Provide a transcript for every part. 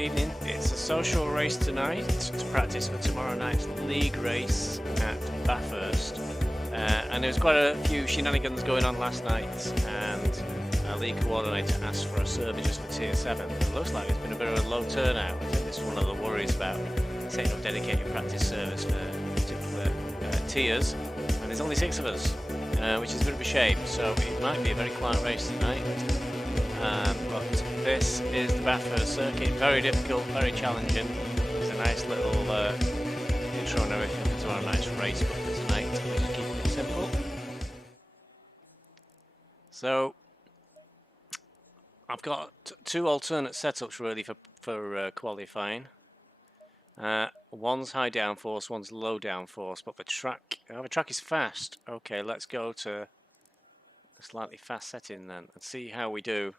evening. It's a social race tonight to practice for tomorrow night's league race at Bathurst. And there was quite a few shenanigans going on last night, and our league coordinator asked for a server just for tier 7. It looks like it's been a bit of a low turnout. I think this is one of the worries about setting up dedicated practice servers for particular tiers. And there's only 6 of us, which is a bit of a shame. So it might be a very quiet race tonight. But this is the Bathurst circuit, very difficult, very challenging. It's a nice little intro and everything for tomorrow night's race, but for tonight, we'll just keep it simple. So, I've got 2 alternate setups really for qualifying. One's high downforce, one's low downforce, but the track is fast. Okay, let's go to a slightly fast setting then and see how we do.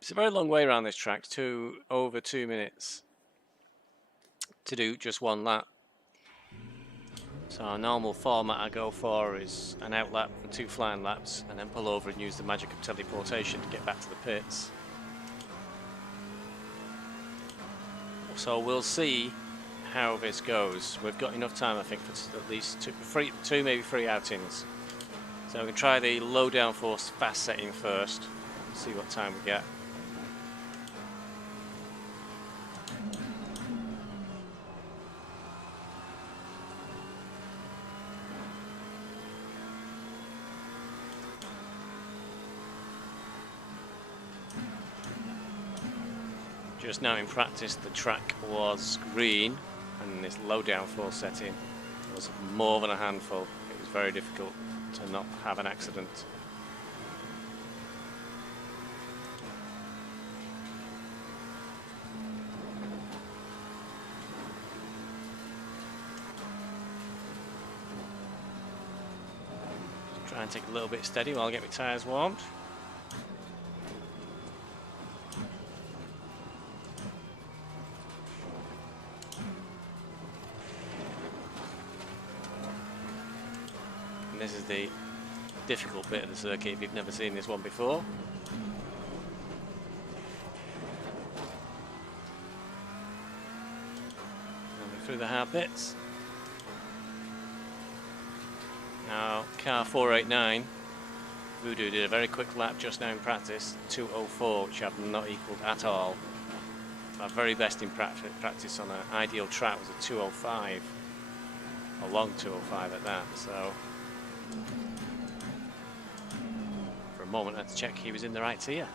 It's a very long way around this track, over 2 minutes to do just 1 lap. So our normal format I go for is an out lap and 2 flying laps, and then pull over and use the magic of teleportation to get back to the pits. So we'll see how this goes. We've got enough time, I think, for at least 2 maybe 3 outings. So we can try the low downforce fast setting first, see what time we get. Just now in practice the track was green, and this low downforce setting was more than a handful. It was very difficult to not have an accident. Just try and take a little bit steady while I get my tyres warmed. This is the difficult bit of the circuit if you've never seen this one before. Going through the hard bits. Now, car 489, Voodoo did a very quick lap just now in practice, 2:04, which I've not equalled at all. My very best in practice on an ideal track was a 2:05, a long 2:05 at that. So. For a moment I had to check he was in the right tier.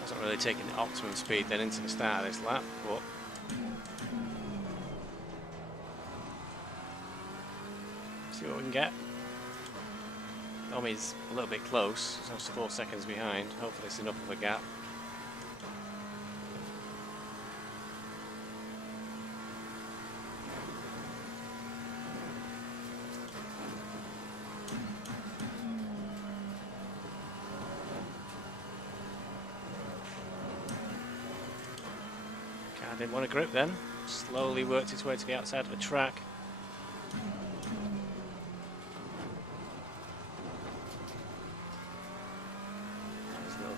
Wasn't really taking the optimum speed then into the start of this lap, but see what we can get. Domi's a little bit close, so it's 4 seconds behind. Hopefully it's enough of a gap. Car didn't want to grip then. Slowly worked its way to the outside of the track.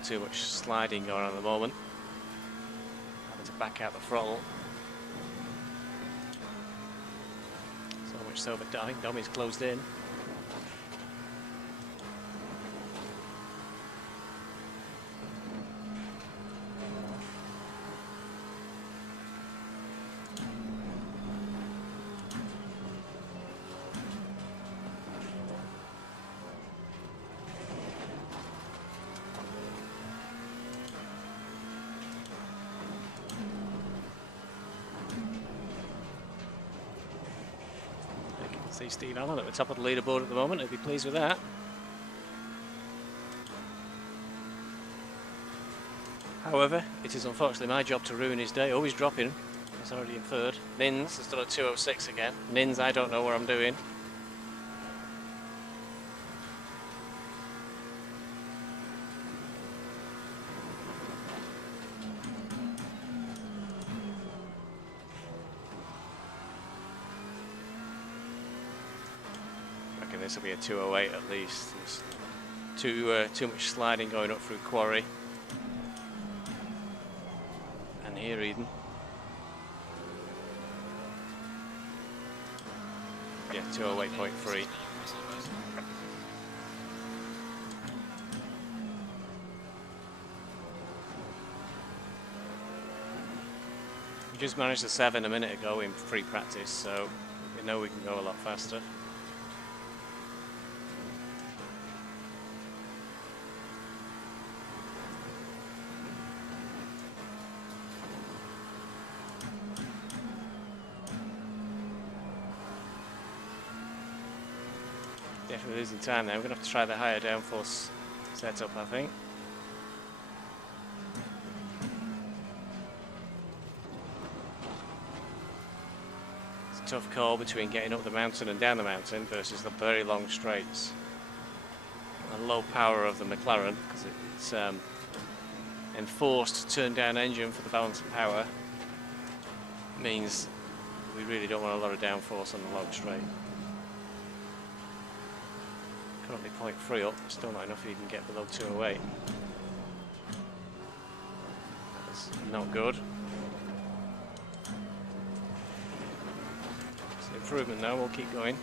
Too much sliding going on at the moment. Having to back out the throttle. So much so that I think Domi's closed in. See Steve Allen at the top of the leaderboard at the moment. He'll be pleased with that. However, it is unfortunately my job to ruin his day. Oh, he's dropping. He's already in 3rd. Nins has done a 2:06 again. Nins, I don't know what I'm doing. this will be a 208 at least. There's too much sliding going up through quarry. And here Eden. Yeah, 208.3. We just managed the 7 a minute ago in free practice, so we know we can go a lot faster. Definitely losing time there. We're going to have to try the higher downforce setup, I think. It's a tough call between getting up the mountain and down the mountain versus the very long straights. The low power of the McLaren, because it's enforced turn down engine for the balance of power, means we really don't want a lot of downforce on the long straight. Currently 0.3 up, still not enough to even get below 208. That's not good. It's an improvement now, we'll keep going.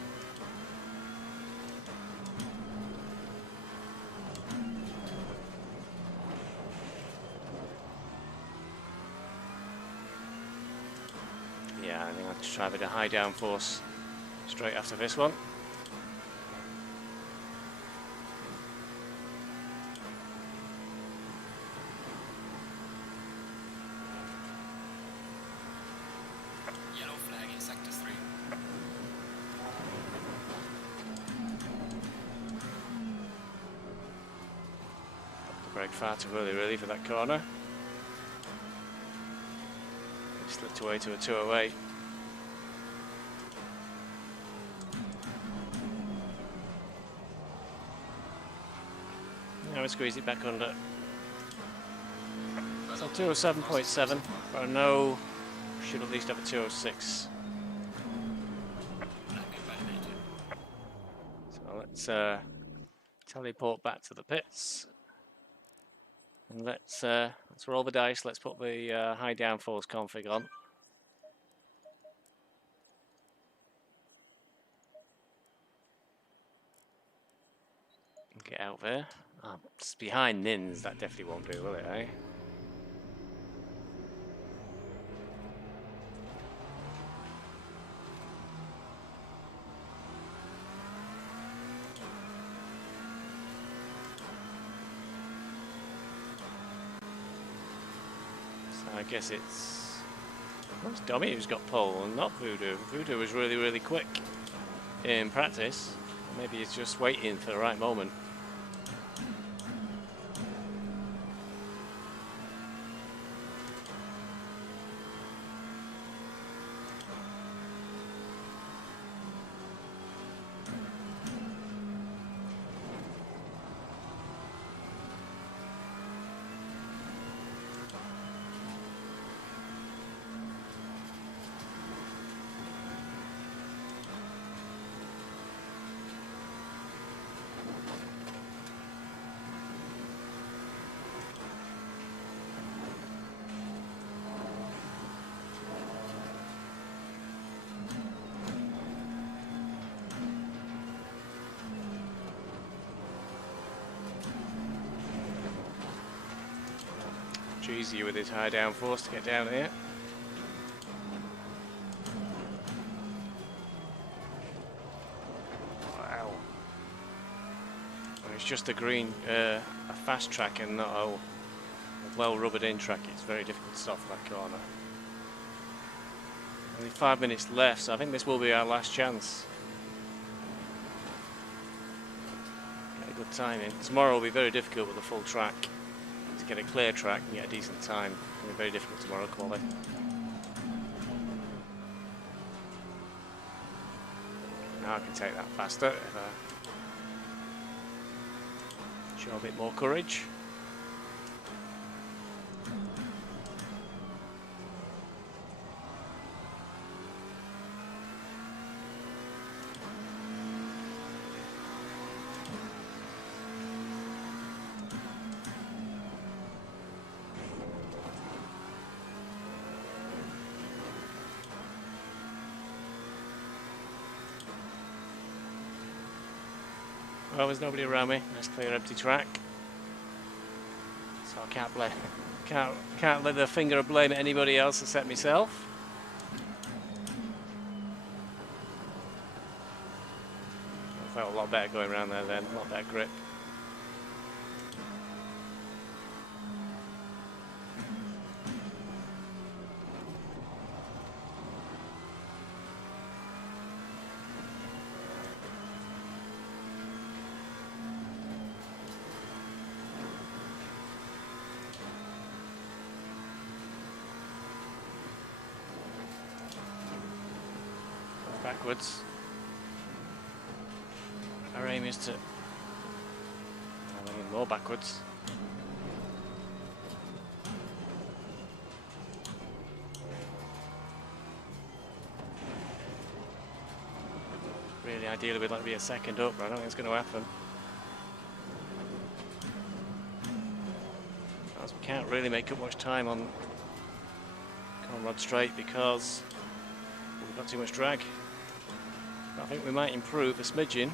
Yeah, I think I'll have to try a bit of high downforce straight after this one. Brake far too early really for that corner. It slipped away to a 208. Now we squeeze it back under. So 207.7, but I know we should at least have a 206. So let's teleport back to the pits. And let's roll the dice. Let's put the high downforce config on. Get out there. Oh, it's behind Nins. That definitely won't do, will it? Eh? I guess it's Dommy who's got pole and not Voodoo. Voodoo was really, really quick in practice. Maybe he's just waiting for the right moment. Easier with his high downforce to get down here. Wow. And it's just a green, a fast track and not a well rubbered in track. It's very difficult to stop for that corner. Only 5 minutes left, so I think this will be our last chance. Get a good timing. Tomorrow will be very difficult with a full track. Get a clear track and get a decent time. It's going to be very difficult tomorrow, quality. Now I can take that faster if I show a bit more courage. Well, there's nobody around me. Nice clear empty track. So I can't let the finger of blame at anybody else except myself. I felt a lot better going around there then, a lot better grip. Backwards. Our aim is to more backwards. Really, ideally, we'd like to be a second up, but I don't think it's going to happen. As we can't really make up much time on Conrad Straight because we've got too much drag. But I think we might improve a smidgen,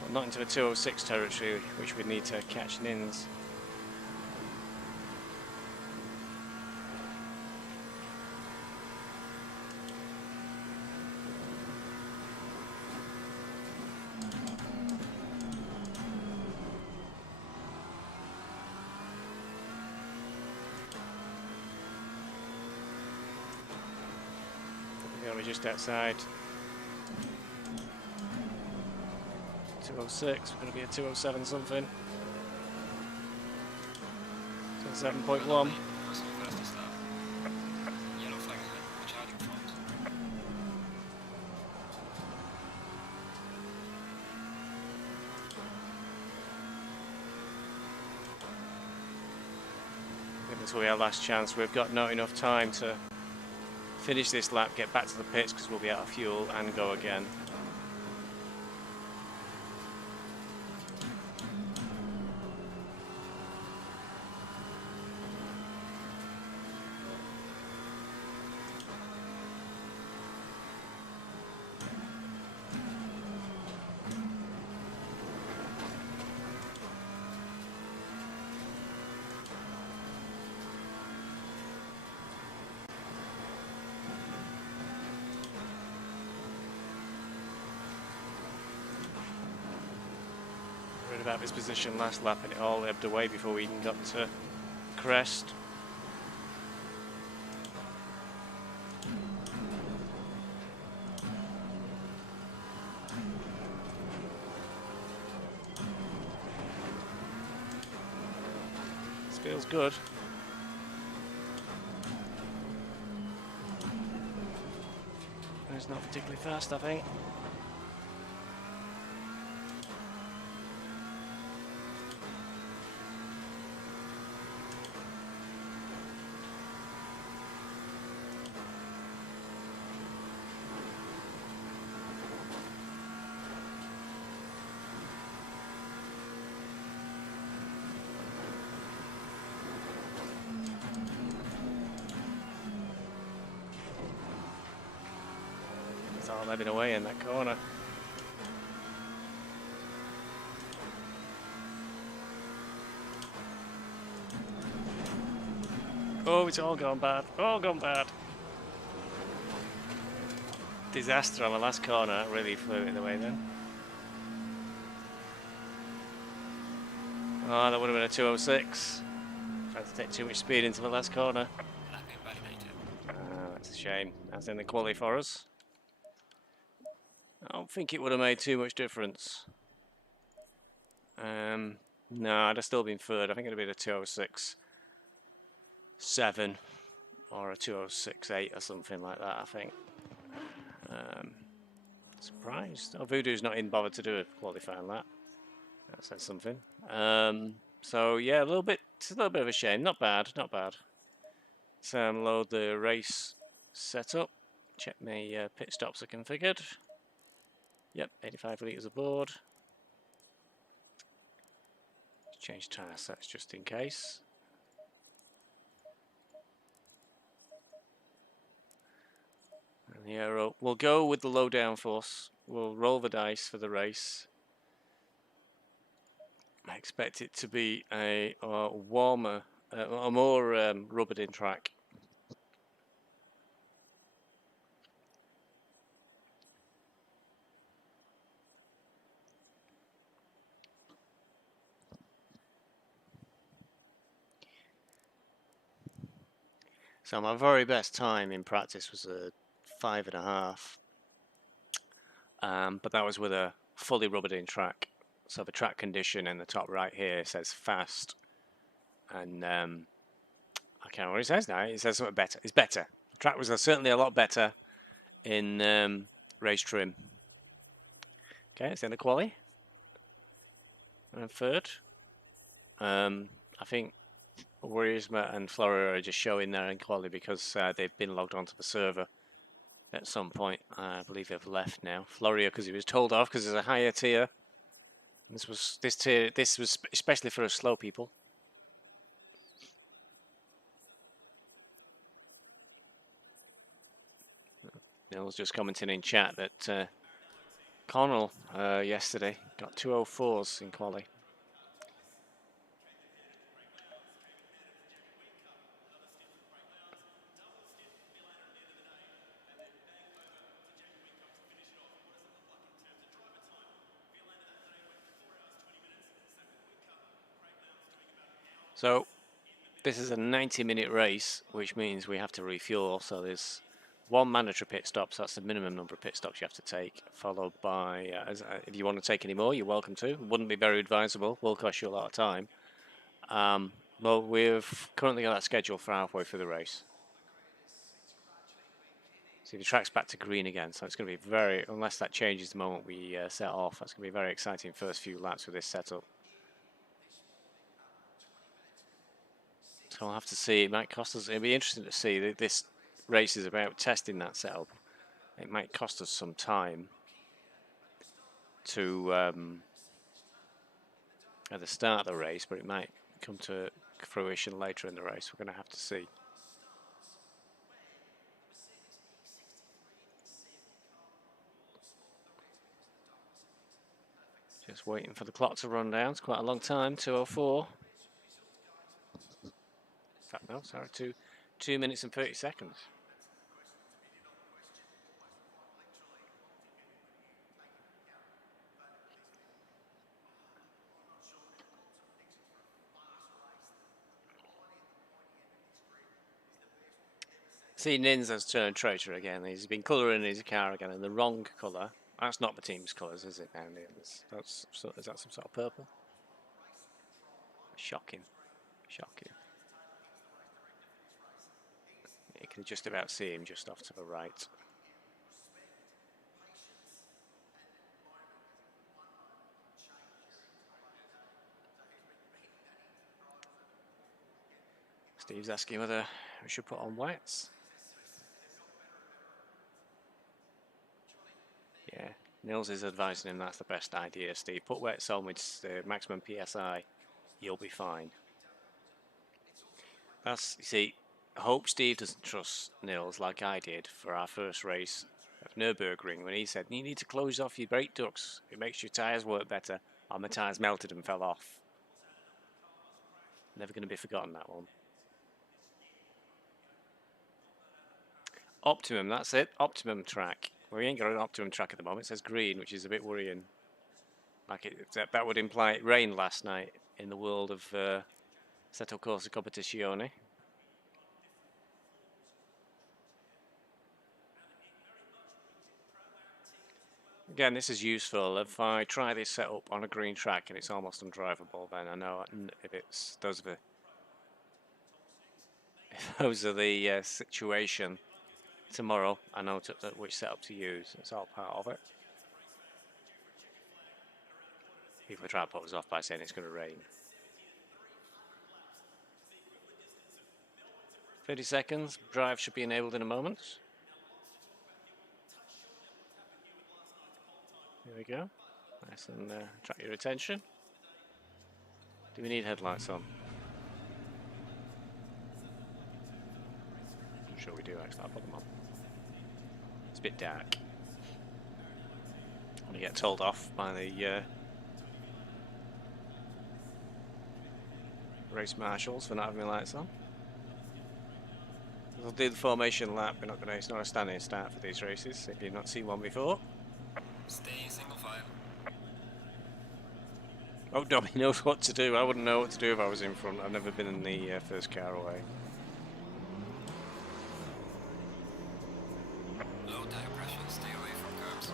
but not into the 206 territory, which we need to catch Nins. We're just outside 206, we're going to be at 207 something. 7.1. I think this will be our last chance. We've got not enough time to finish this lap, get back to the pits because we'll be out of fuel and go again. About this position last lap and it all ebbed away before we even got to crest. This feels good. It's not particularly fast, I think. All ebbing away in that corner. Oh, it's all gone bad. All gone bad. Disaster on the last corner. Really flew it away then. Oh, that would have been a 206. Tried to take too much speed into the last corner. That's a shame. That's in the quali for us. I don't think it would have made too much difference. No, I'd have still been third. I think it'd have been a 206.7 or a 206.8 or something like that, I think. Surprised. Oh, Voodoo's not even bothered to do a qualifying lap. That says something. So yeah, it's a little bit of a shame. Not bad, not bad. Let's load the race setup. Check my pit stops are configured. Yep, 85 litres aboard. Change tyre sets just in case. And the aero, we'll go with the low downforce. We'll roll the dice for the race. I expect it to be a warmer, a more rubbered in track. So my very best time in practice was a 5.5, but that was with a fully rubbered in track. So the track condition in the top right here says fast, and I can't remember what it says now. It says something better. It's better. The track was certainly a lot better in race trim. Okay, it's in the quali. And third. I think Warriors and Flora are just showing there in quali because they've been logged onto the server at some point. I believe they've left now. Floria because he was told off because there's a higher tier. This tier. This was especially for us slow people. Neil's just commenting in chat that Connell yesterday got 204s in quali. So this is a 90-minute race, which means we have to refuel. So there's one mandatory pit stop, so that's the minimum number of pit stops you have to take, followed by, if you want to take any more, you're welcome to. Wouldn't be very advisable, will cost you a lot of time. Well, we've currently got that scheduled for halfway through the race. See, the track's back to green again, so it's going to be very, unless that changes the moment we set off, that's going to be very exciting first few laps with this setup. So I'll have to see, it might cost us, it'll be interesting to see that this race is about testing that setup. It might cost us some time to at the start of the race, but it might come to fruition later in the race. We're going to have to see. Just waiting for the clock to run down. It's quite a long time, 2:04. In fact, no, sorry, 2 minutes and 30 seconds. See, Nins has turned traitor again. He's been colouring his car again in the wrong colour. That's not the team's colours, is it now, Nins? Is that some sort of purple? Shocking. Shocking. You can just about see him just off to the right. Steve's asking whether we should put on wets. Yeah, Nils is advising him that's the best idea, Steve. Put wets on with the maximum PSI. You'll be fine. That's, you see, I hope Steve doesn't trust Nils like I did for our first race at Nürburgring when he said, you need to close off your brake ducts. It makes your tyres work better. And my tyres melted and fell off. Never going to be forgotten, that one. Optimum, that's it. Optimum track. We ain't got an optimum track at the moment. It says green, which is a bit worrying. Like that would imply it rained last night in the world of Assetto Corsa Competizione. Again, this is useful. If I try this setup on a green track and it's almost undrivable, then I know if it's those are the situation tomorrow, I know which setup to use. It's all part of it. People try to put us off by saying it's going to rain. 30 seconds. Drive should be enabled in a moment. Here we go. Nice and attract your attention. Do we need headlights on? I'm sure we do actually. I'll put them on. It's a bit dark. I'm going to get told off by the race marshals for not having my lights on. We'll do the formation lap. We're not gonna. It's not a standing start for these races. If you've not seen one before. Stay in single file. Oh, Dobby knows what to do. I wouldn't know what to do if I was in front. I've never been in the first car away. Low tire pressure. Stay away from curbs.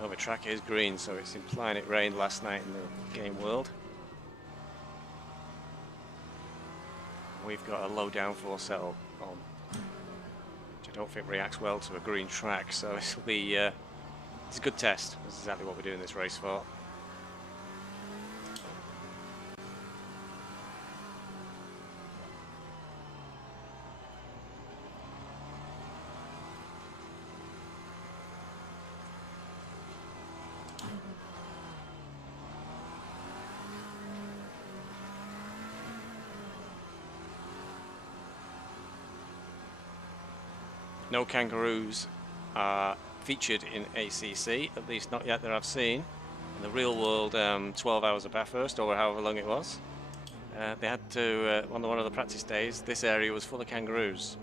No, the track is green, so it's implying it rained last night in the game world. We've got a low downforce settle on, which I don't think reacts well to a green track, so it'll be it's a good test. That's exactly what we're doing this race for. No kangaroos are featured in ACC, at least not yet that I've seen. In the real world, 12 hours of Bathurst, or however long it was. They had to, on one of the practice days, this area was full of kangaroos.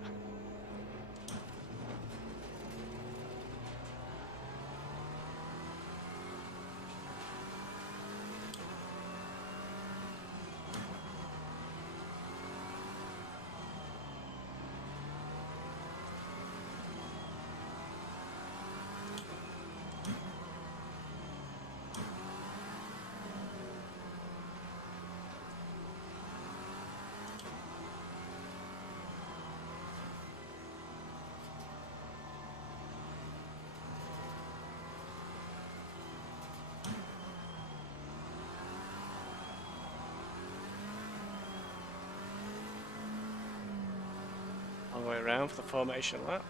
All the way around for the formation lap.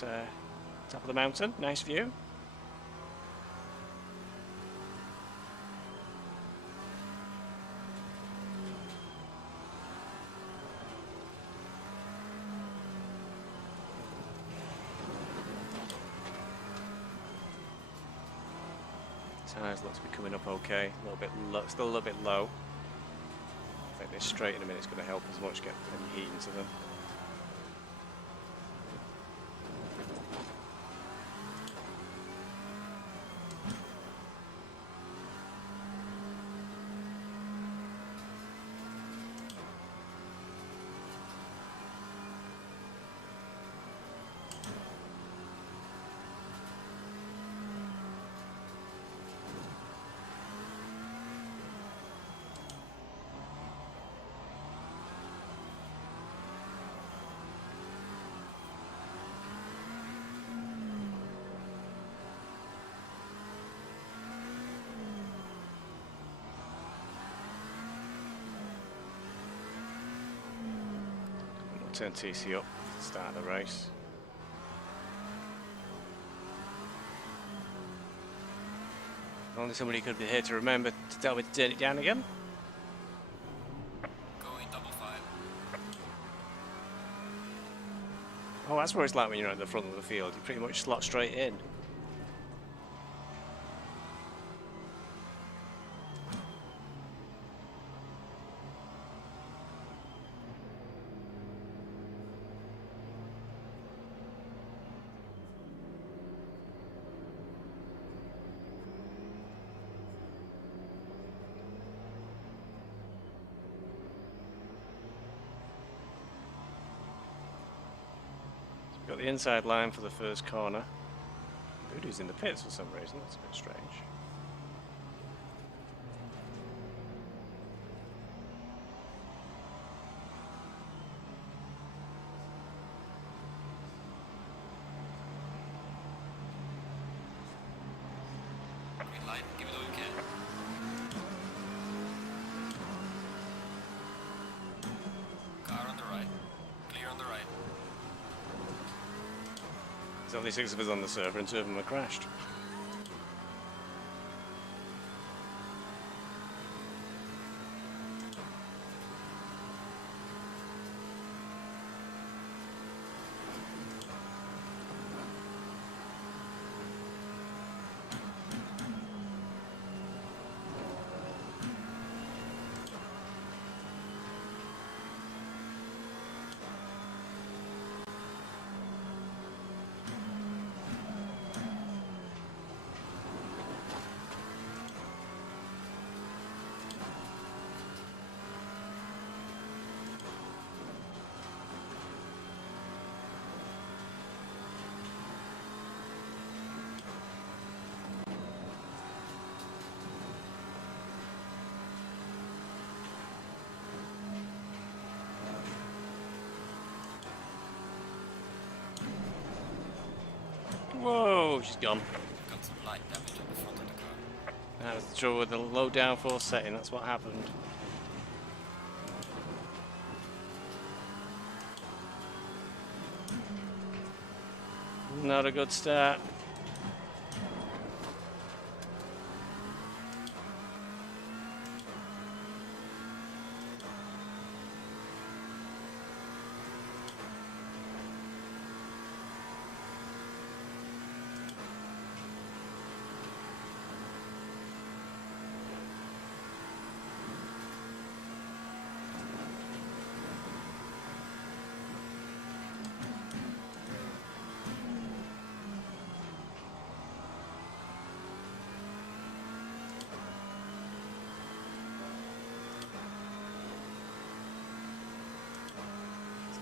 But, top of the mountain, nice view. Tyres looks to be coming up okay. A little bit low, still a little bit low. I think this straight in a minute is going to help as much get any heat into them. Turn TC up to start the race. Only somebody could be here to remember to tell me to turn it down again. Going double file. Oh, that's what it's like when you're at the front of the field. You pretty much slot straight in. Got the inside line for the first corner. Voodoo's in the pits for some reason, that's a bit strange. Green light. Give it all you can. Car on the right. Clear on the right. There's only 6 of us on the server and 2 of them are crashed. Oh, she's gone. Got some light damage on the front of the car. That was the trouble with the low downforce setting. That's what happened. Not a good start.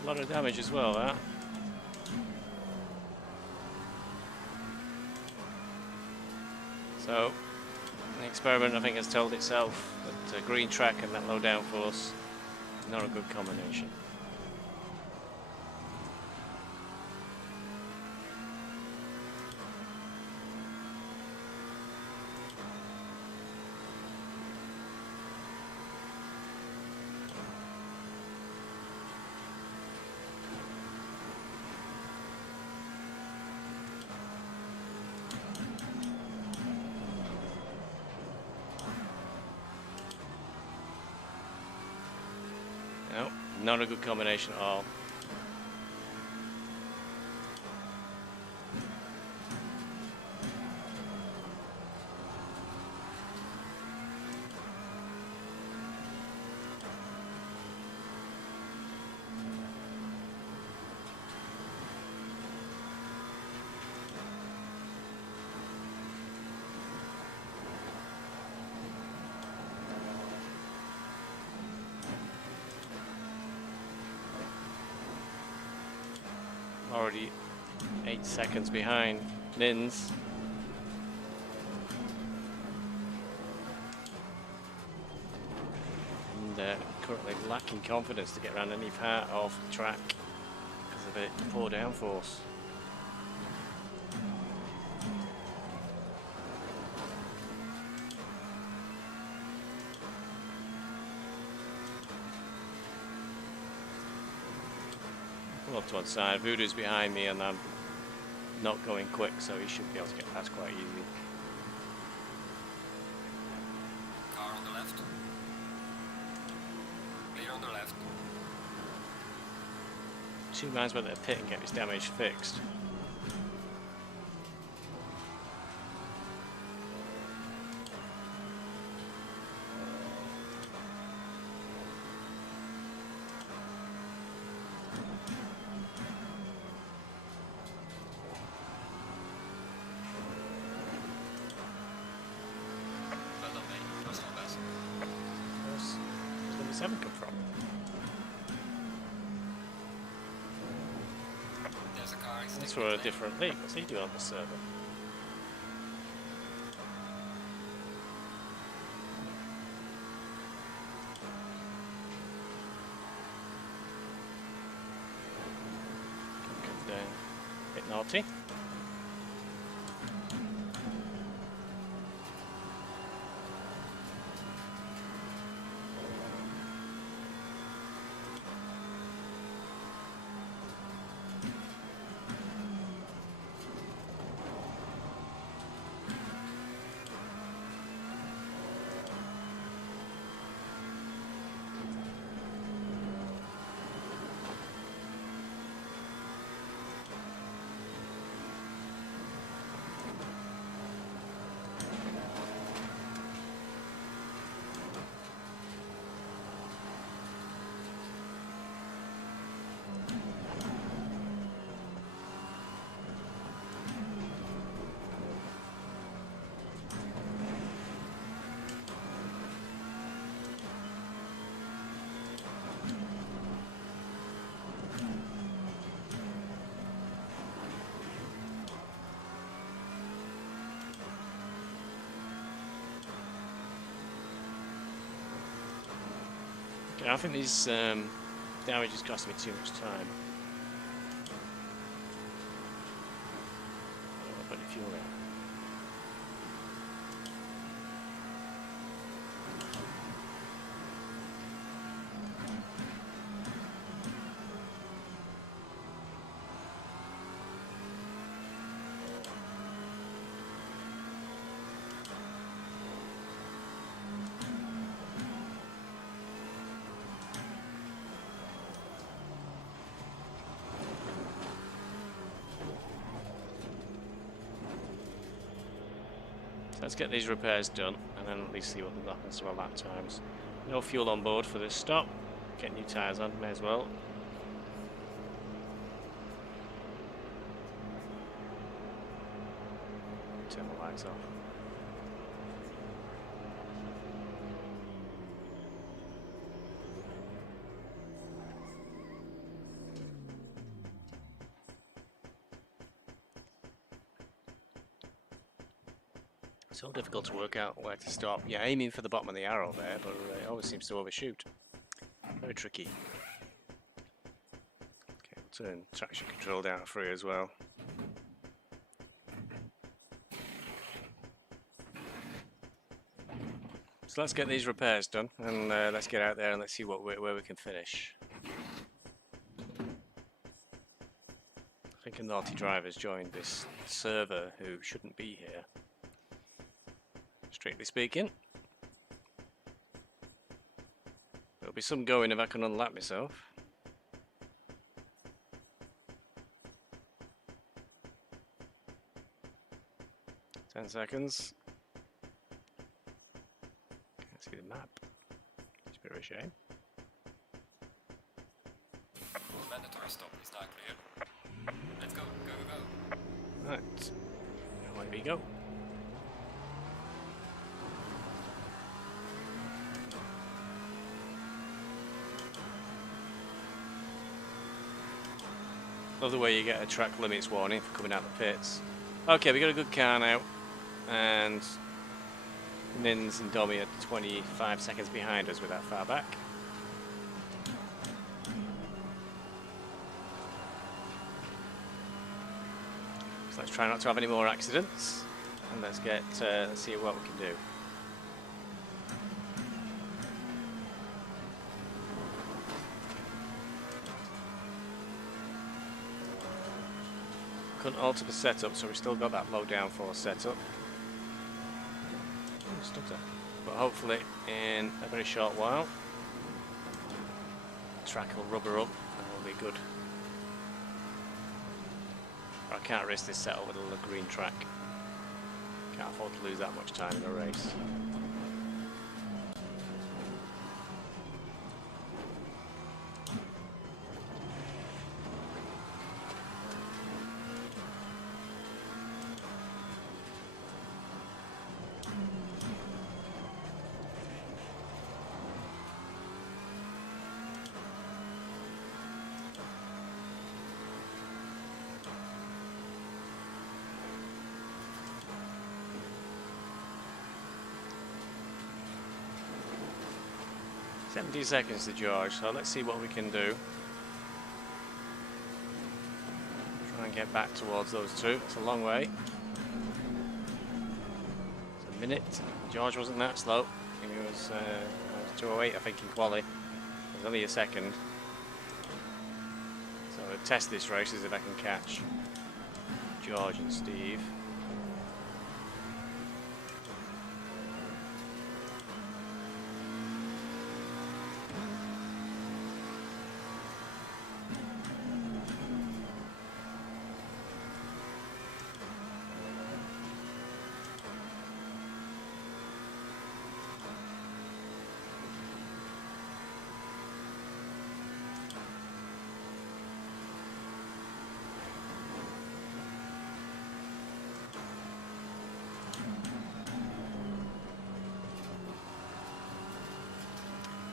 A lot of damage as well, that. So, the experiment I think has told itself that green track and that low downforce, not a good combination. No, not a good combination at all. Already 8 seconds behind Nins. And currently lacking confidence to get around any part of the track because of it poor downforce. Up to one side. Voodoo's behind me and I'm not going quick, so he should be able to get past quite easily. Car on the left. Clear on the left. 2 miles worth of pit and get his damage fixed. Where's number 7 come from? There's a car. That's for a different league. What's he doing on the server? Come down. Bit naughty. I think these damage is costing me too much time. I don't want to put any fuel let's get these repairs done and then at least see what happens to our lap times. No fuel on board for this stop. Get new tyres on, may as well. Turn the lights off. So difficult to work out where to stop. Yeah, aiming for the bottom of the arrow there, but it always seems to overshoot. Very tricky. Okay, we'll turn traction control down to 3 as well. So let's get these repairs done and let's get out there and let's see where we can finish. I think a naughty driver's joined this server who shouldn't be here. Strictly speaking. There'll be some going if I can unlap myself. Ten seconds. Can't see the map. It's a bit of a shame. Mandatory stop is now clear. Let's go, go, go, go. Right. Away we go. Love the way you get a track limits warning for coming out the pits. Okay, we got a good car now, and Nins and Domi are 25 seconds behind us with that far back. So let's try not to have any more accidents, and let's see what we can do. Couldn't alter the setup, so we've still got that low downforce setup. Stuck there. But hopefully, in a very short while, the track will rubber up and we'll be good. But I can't risk this setup with a little green track. Can't afford to lose that much time in a race. $70 seconds to George, so let's see what we can do. Try and get back towards those two. It's a long way. It's a minute. George wasn't that slow. He was 2:08, I think, in quali. It was only a second. So I'll test this race as if I can catch George and Steve.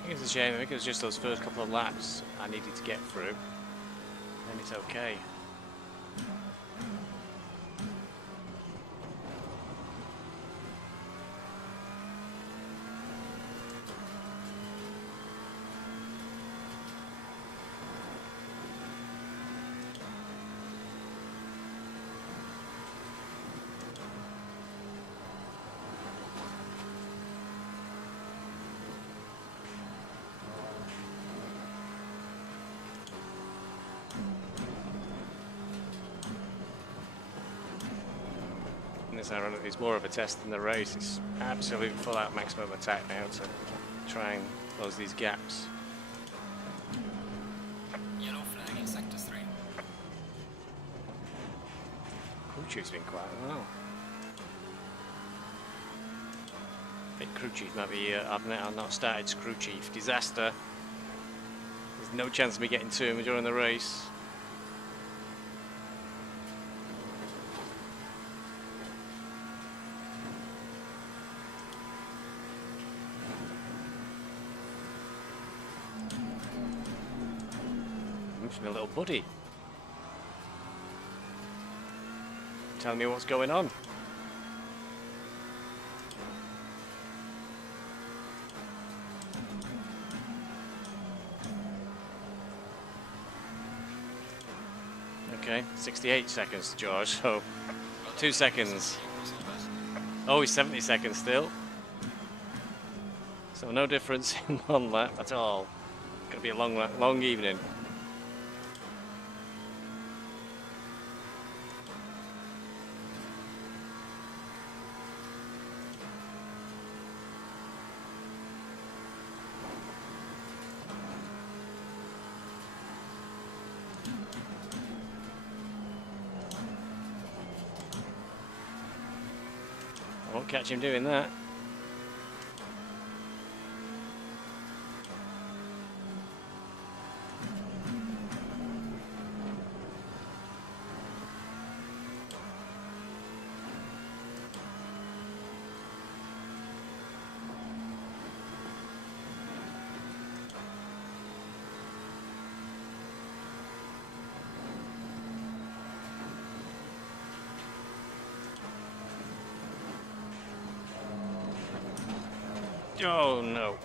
It's a shame. I think it was just those first couple of laps I needed to get through, and it's okay. It's more of a test than the race. It's absolute full out maximum attack now to try and close these gaps. Yellow flag in sector 3. CrewChief's been quite well. think CrewChief might be. I've not started CrewChief. Disaster. There's no chance of me getting to him during the race. My little buddy. Tell me what's going on. Okay, 68 seconds, George, so 2 seconds. Oh, he's 70 seconds still. So no difference in one lap at all. Gonna be a long evening. I won't catch him doing that. Oh no.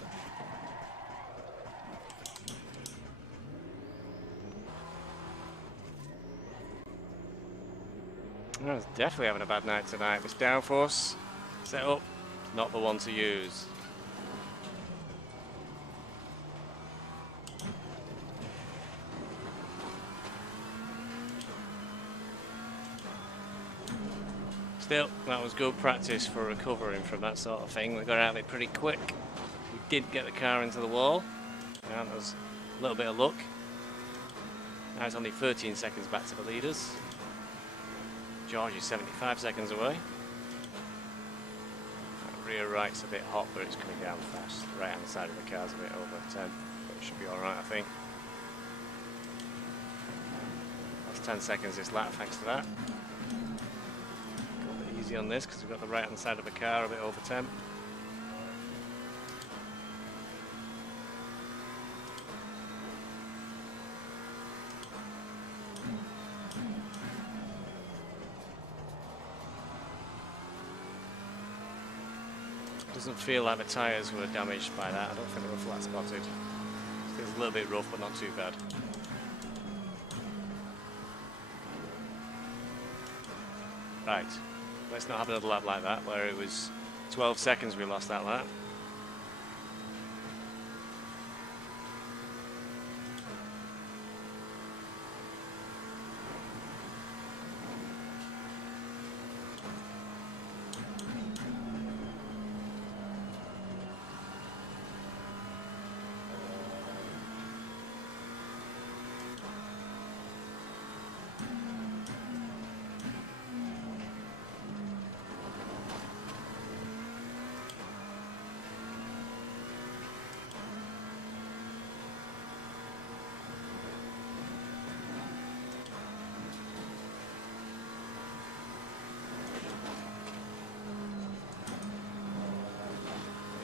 I was definitely having a bad night tonight. This downforce setup, not the one to use. Still, that was good practice for recovering from that sort of thing. We got out of it pretty quick. We did get the car into the wall. And there was a little bit of luck. Now it's only 13 seconds back to the leaders. George is 75 seconds away. That rear right's a bit hot, but it's coming down fast. The right hand side of the car's a bit over 10, but it should be alright, I think. That's 10 seconds this lap, thanks to that. Easy on this because we've got the right hand side of the car a bit over 10. Doesn't feel like the tyres were damaged by that. I don't think they were flat spotted. Feels a little bit rough, but not too bad. Right. Let's not have another lap like that, where it was 12 seconds we lost that lap.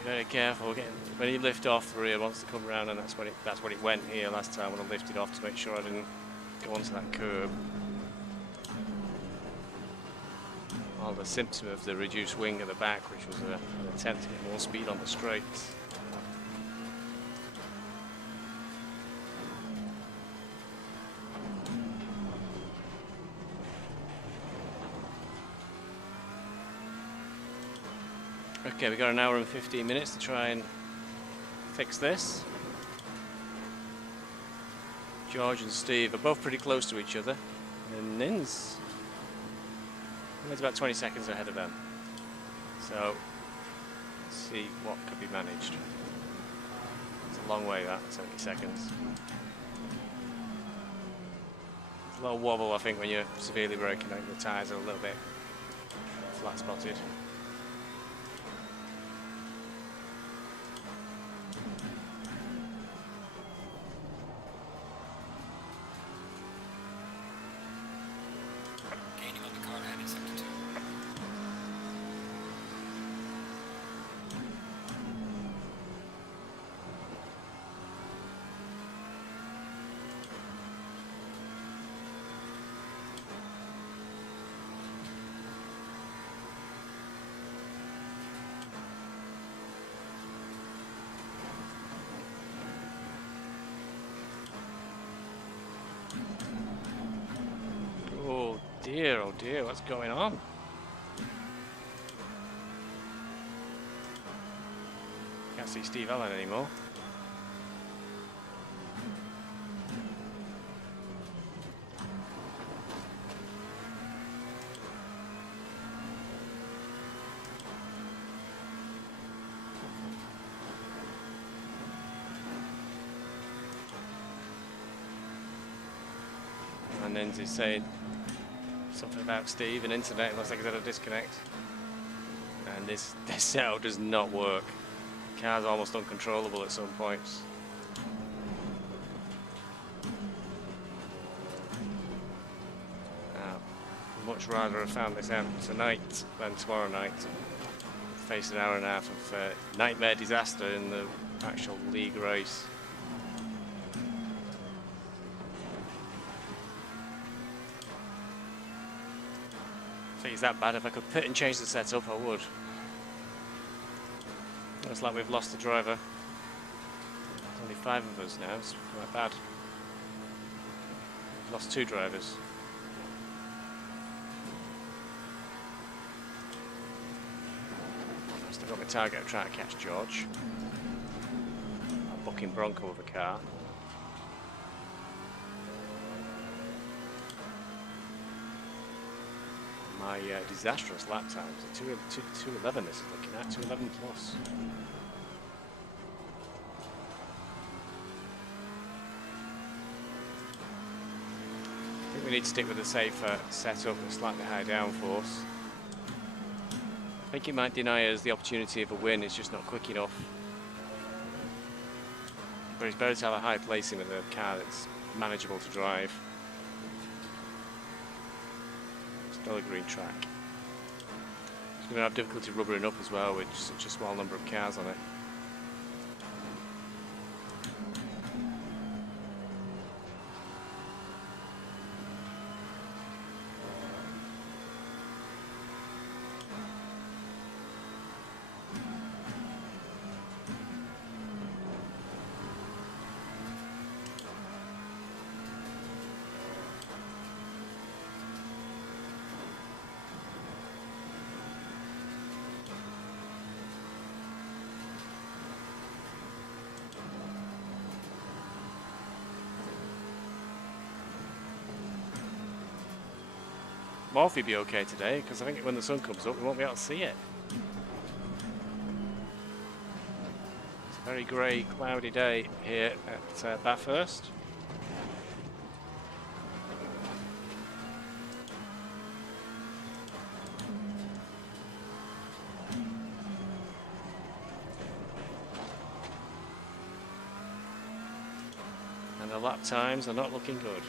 Very careful when you lift off, the rear wants to come around, and that's when it went here last time when I lifted off to make sure I didn't go onto that curb. All the symptom of the reduced wing at the back, which was an attempt to get more speed on the straights. Okay, we've got an hour and 15 minutes to try and fix this. George and Steve are both pretty close to each other. And Nin's about 20 seconds ahead of them. So, let's see what could be managed. It's a long way, that, 70 seconds. It's a little wobble, I think, when you're severely braking out. The tyres are a little bit flat spotted. oh dear, what's going on? Can't see Steve Allen anymore. And then he's saying something about Steve and internet. It looks like he's had a disconnect. And this setup does not work. The car's almost uncontrollable at some points. Much rather have found this out tonight than tomorrow night. Face an hour and a half of nightmare disaster in the actual league race. I think it's that bad. If I could pit and change the setup, I would. Looks like we've lost a driver. There's only 5 of us now, it's quite bad. We've lost 2 drivers. Still got my target of trying to catch George. I'm booking Bronco with a car. My disastrous lap times are 2:11. This is looking at 2:11 plus. I think we need to stick with a safer setup with slightly higher downforce. I think it might deny us the opportunity of a win. It's just not quick enough. But it's better to have a high placing with a car that's manageable to drive. Still a green track. It's going to have difficulty rubbering up as well with such a small number of cars on it. Morphy be okay today, because I think when the sun comes up we won't be able to see it. It's a very grey, cloudy day here at Bathurst. And the lap times are not looking good.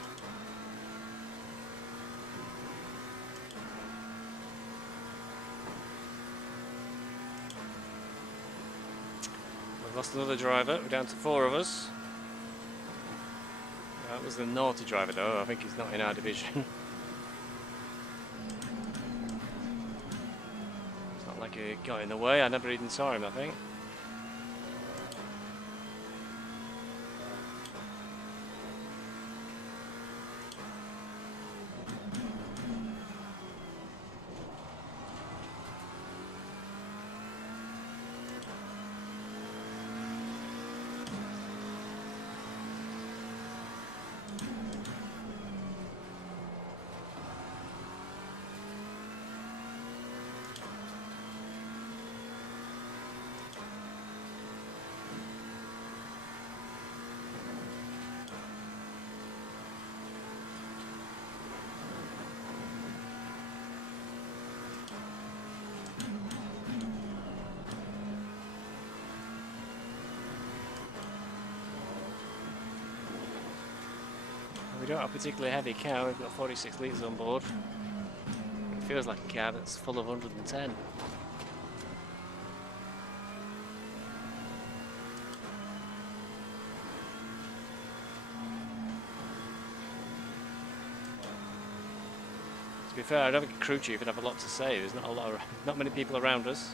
Lost another driver, we're down to 4 of us. That was the naughty driver though, I think he's not in our division. It's not like he got in the way, I never even saw him I think. We don't have a particularly heavy car, we've got 46 litres on board. It feels like a car that's full of 110. To be fair, I don't think a crew chief would have a lot to say. There's not many people around us.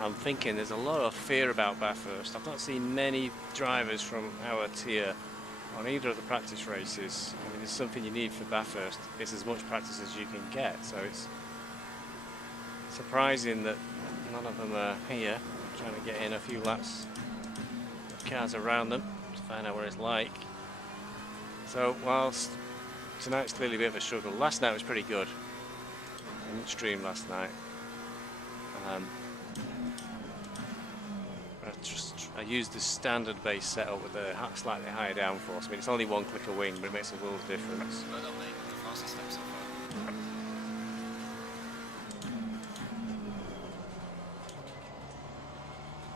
I'm thinking there's a lot of fear about Bathurst. I've not seen many drivers from our tier on either of the practice races. I mean, it's something you need for Bathurst. It's as much practice as you can get, so it's surprising that none of them are here trying to get in a few laps of cars around them to find out what it's like. So whilst tonight's clearly a bit of a struggle, last night was pretty good. I didn't stream last night. I used the standard base setup with a slightly higher downforce. I mean, it's only one click of wing, but it makes a world of difference. Well done, mate. The fastest lap so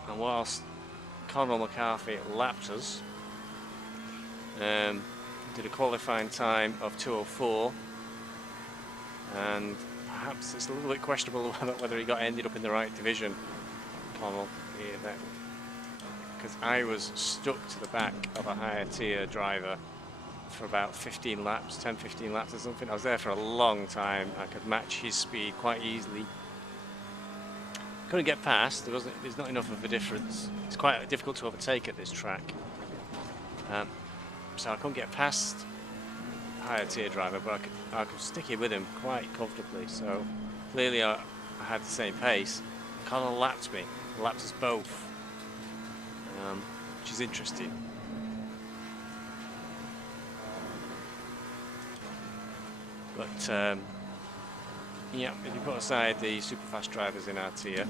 far. And whilst Conor McCarthy lapped us, did a qualifying time of 2:04, and perhaps it's a little bit questionable whether he ended up in the right division, Conor, because I was stuck to the back of a higher tier driver for about 15 laps, 10-15 laps or something. I was there for a long time. I could match his speed quite easily. Couldn't get past. There's not enough of a difference. It's quite difficult to overtake at this track. So I couldn't get past the higher tier driver, but I could stick it with him quite comfortably. So clearly I had the same pace. Conor lapped me, lapped us both, which is interesting. But yeah, if you put aside the super fast drivers in our tier,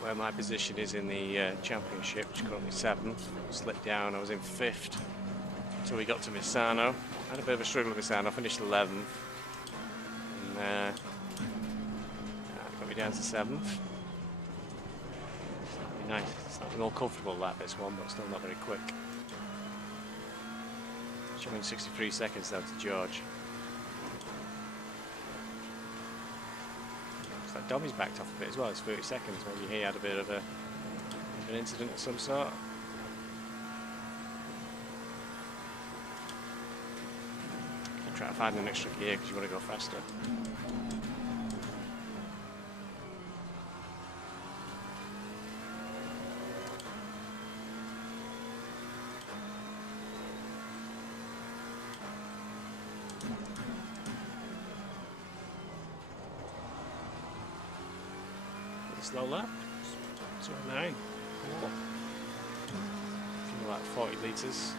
where my position is in the championship, which is currently 7th, slipped down, I was in 5th until we got to Misano. Had a bit of a struggle with Misano, finished 11th, and that got me down to 7th. Nice, slightly more comfortable lap this one, but still not very quick. Showing 63 seconds down to George. Looks like Dommy's backed off a bit as well. It's 30 seconds. Maybe he had a bit of an incident of some sort. Try to find an extra gear because you want to go faster. Slow lap, 209. Cool. Feel like 40 litres.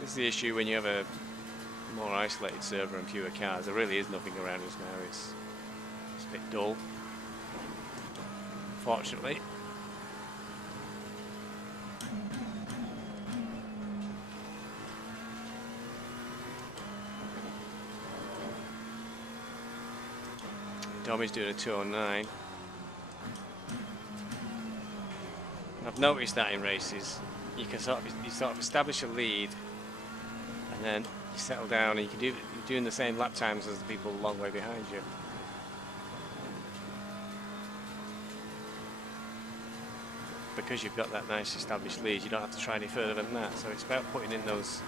This is the issue when you have a more isolated server and fewer cars. There really is nothing around us now. It's a bit dull, unfortunately. Tommy's doing a 209. I've noticed that in races, you can sort of establish a lead, and then you settle down, and you're doing the same lap times as the people a long way behind you. Because you've got that nice established lead, you don't have to try any further than that. So it's about putting in those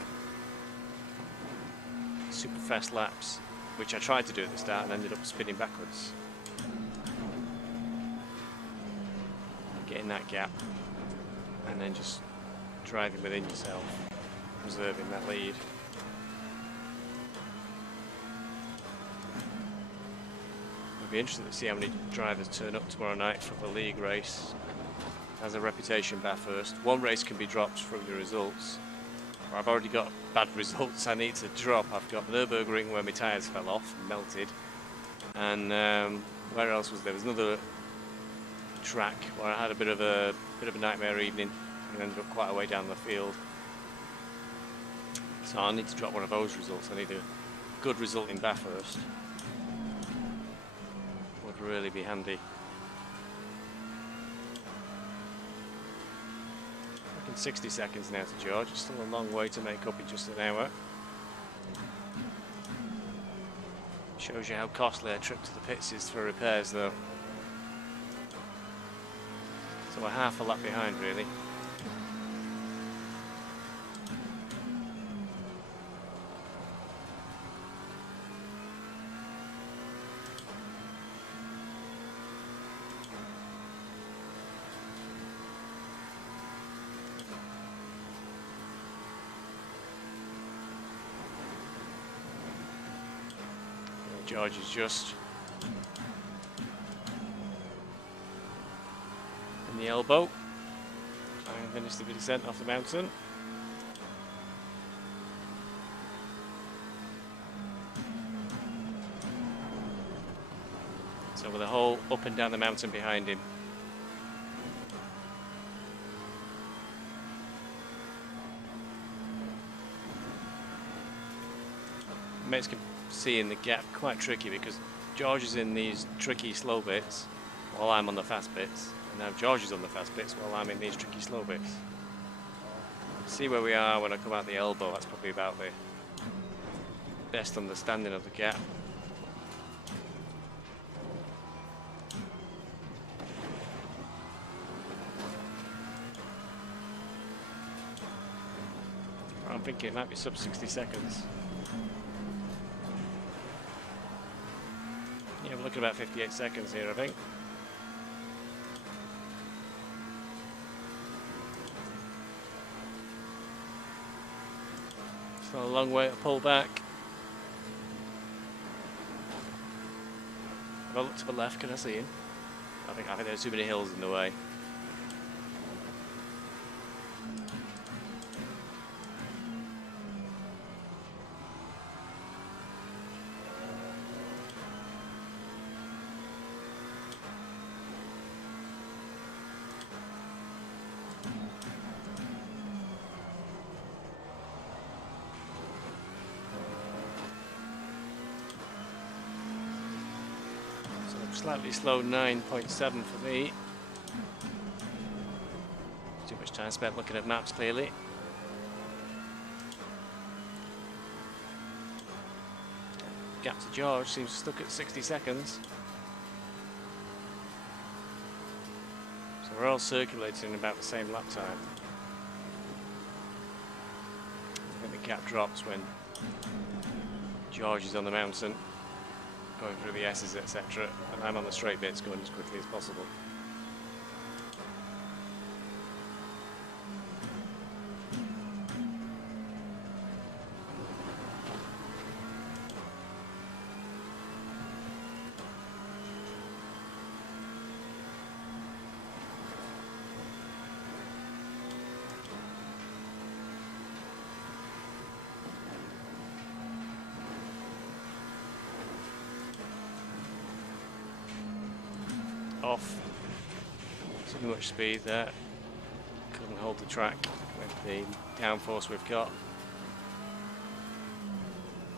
super fast laps, which I tried to do at the start and ended up spinning backwards. Getting that gap and then just driving within yourself, preserving that lead. I'll be interested to see how many drivers turn up tomorrow night for the league race. Has a reputation, Bathurst. One race can be dropped from the results. I've already got bad results I need to drop. I've got Nürburgring where my tyres fell off and melted, and where else was there? There was another track where I had a bit of a nightmare evening and ended up quite a way down the field. So I need to drop one of those results. I need a good result in Bathurst. Would really be handy. 60 seconds now to George. It's still a long way to make up in just an hour. Shows you how costly a trip to the pits is for repairs though. So we're half a lap behind really. George is just in the elbow. And finished the descent off the mountain. So with a hole up and down the mountain behind him. Makes seeing the gap quite tricky because George is in these tricky slow bits while I'm on the fast bits, and now George is on the fast bits while I'm in these tricky slow bits. See where we are when I come out the elbow. That's probably about the best understanding of the gap. I'm thinking it might be sub 60 seconds. Yeah, we're looking at about 58 seconds here, I think. Still a long way to pull back. If I look to the left, can I see him? I think there's too many hills in the way. Slightly slow 9.7 for me. Too much time spent looking at maps clearly. Gap to George seems stuck at 60 seconds. So we're all circulating about the same lap time. I think the gap drops when George is on the mountain, going through the S's, etc., and I'm on the straight bits going as quickly as possible. Off. Too much speed there. Couldn't hold the track with the downforce we've got.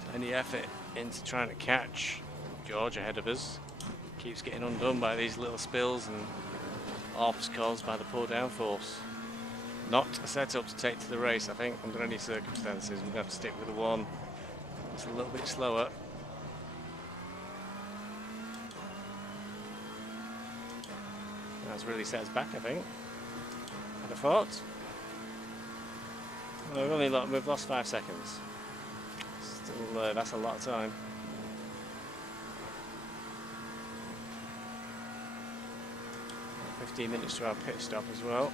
So any effort into trying to catch George ahead of us keeps getting undone by these little spills and offs caused by the poor downforce. Not a setup to take to the race, I think, under any circumstances. We're going to have to stick with the one that's a little bit slower. That's really set us back, I think. I'd have thought. Well, we've lost 5 seconds. Still, that's a lot of time. And 15 minutes to our pit stop as well.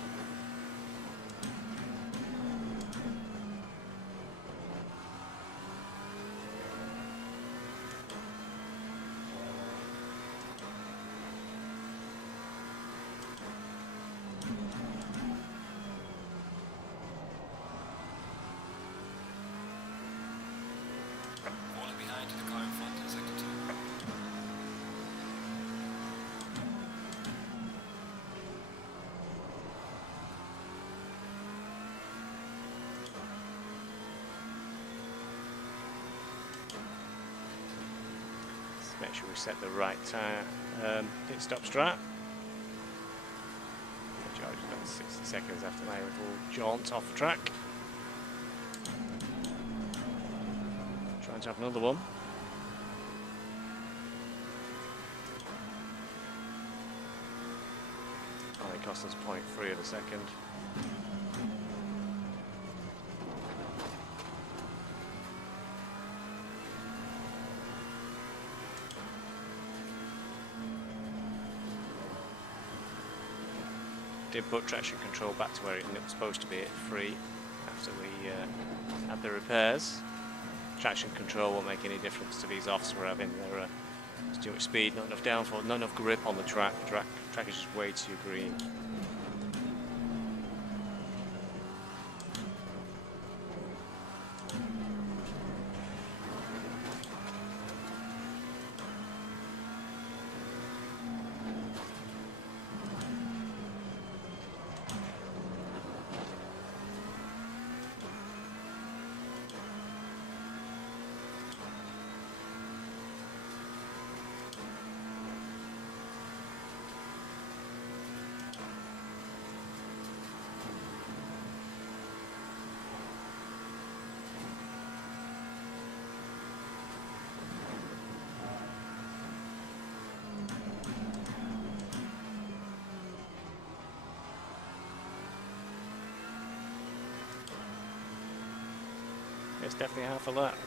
Make sure we set the right pit stop strat. George has got 60 seconds after my little jaunt off the track. Trying to have another one. Only cost us 0.3 of a second. Did put traction control back to where it was supposed to be at 3 after we had the repairs. traction control won't make any difference to these offs we're having. They're just too much speed, not enough downforce, not enough grip on the track. Track is just way too green. It's definitely half a lap.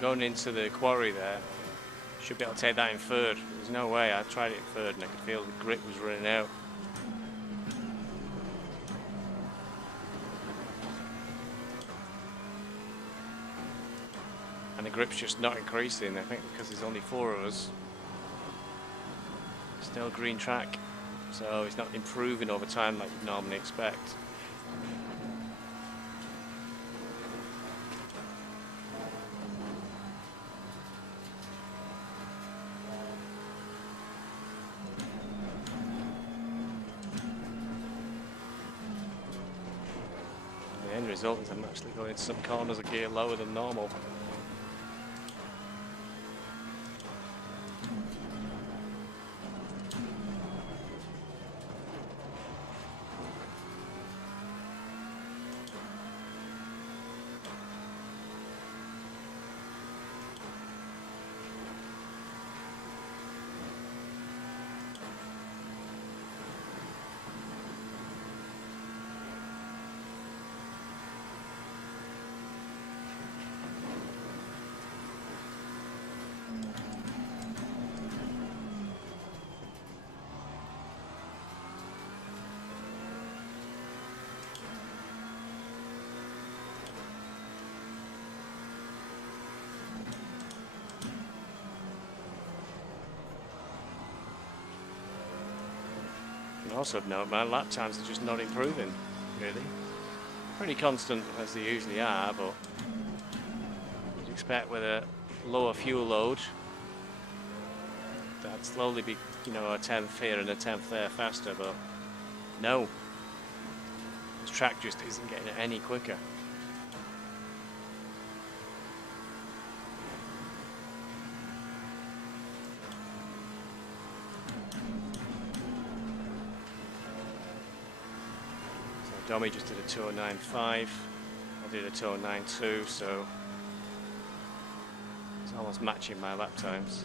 Going into the quarry there, should be able to take that in third. There's no way. I tried it in third and I could feel the grip was running out. And the grip's just not increasing, I think, because there's only 4 of us. Still green track, so it's not improving over time like you'd normally expect. The end result is I'm actually going into some corners a gear lower than normal. Also note my lap times are just not improving, really. Pretty constant as they usually are, but you'd expect with a lower fuel load that'd slowly be, you know, a 10th here and a 10th there faster, but no. This track just isn't getting it any quicker. Domi just did a 209.5, I did a 209.2, so it's almost matching my lap times.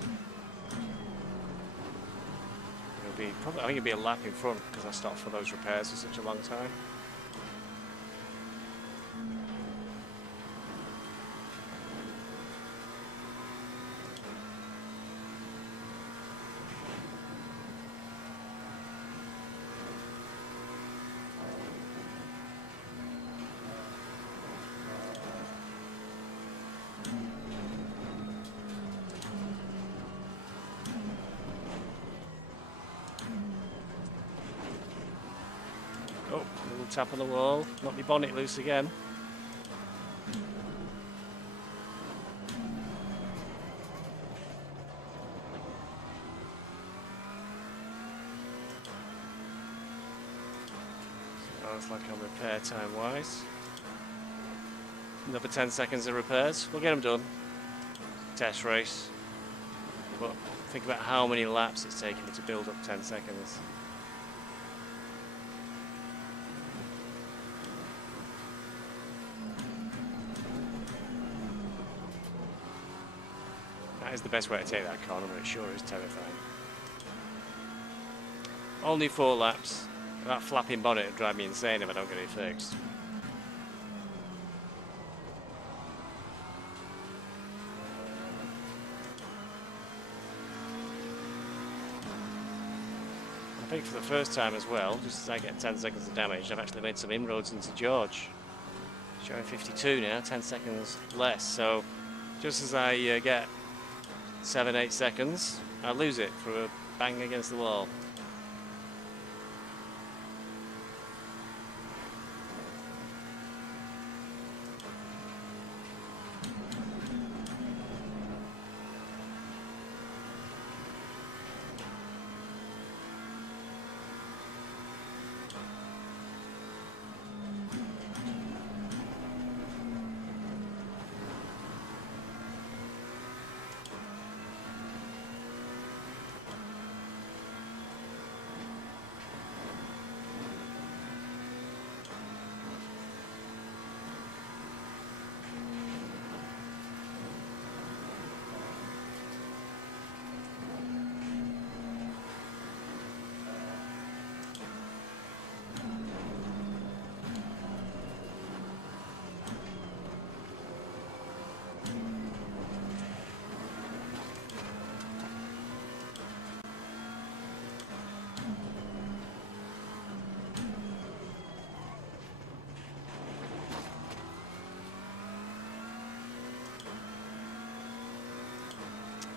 It'll be probably, I think it'll be a lap in front because I stopped for those repairs for such a long time. Oh, a little tap on the wall, knocked my bonnet loose again. So it's like I'm repair time wise. Another 10 seconds of repairs, we'll get them done. Test race. But think about how many laps it's taken me to build up 10 seconds. That is the best way to take that corner, but it sure is terrifying. Only 4 laps. That flapping bonnet would drive me insane if I don't get it fixed. I think for the first time as well, just as I get 10 seconds of damage, I've actually made some inroads into George. Showing 52 now, 10 seconds less. So just as I get 7-8 seconds, I lose it for a bang against the wall.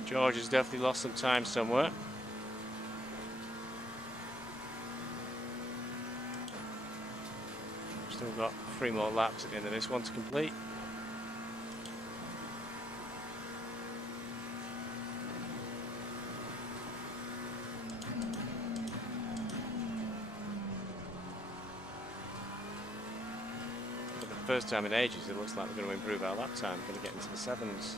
George has definitely lost some time somewhere. Still got 3 more laps at the end of this one to complete. For the first time in ages, it looks like we're going to improve our lap time. We're going to get into the 7s.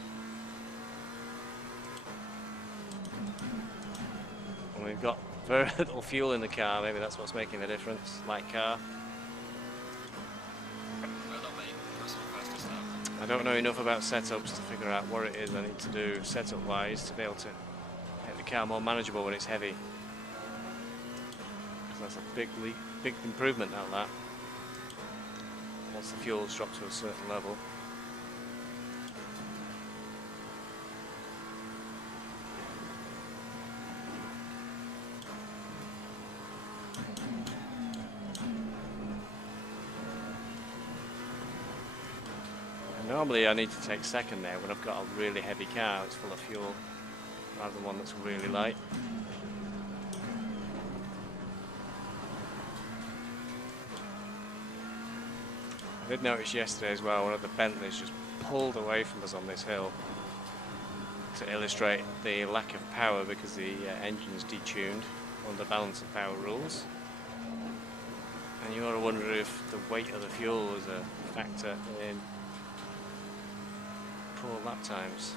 We've got very little fuel in the car, maybe that's what's making the difference. Light car. I don't know enough about setups to figure out what it is I need to do setup wise to be able to make the car more manageable when it's heavy. Because that's a big improvement that lap. Once the fuel's dropped to a certain level. Normally I need to take second there when I've got a really heavy car that's full of fuel, rather than one that's really light. I did notice yesterday as well, one of the Bentleys just pulled away from us on this hill to illustrate the lack of power because the engine's detuned under balance of power rules. And you ought to wonder if the weight of the fuel was a factor in poor lap times.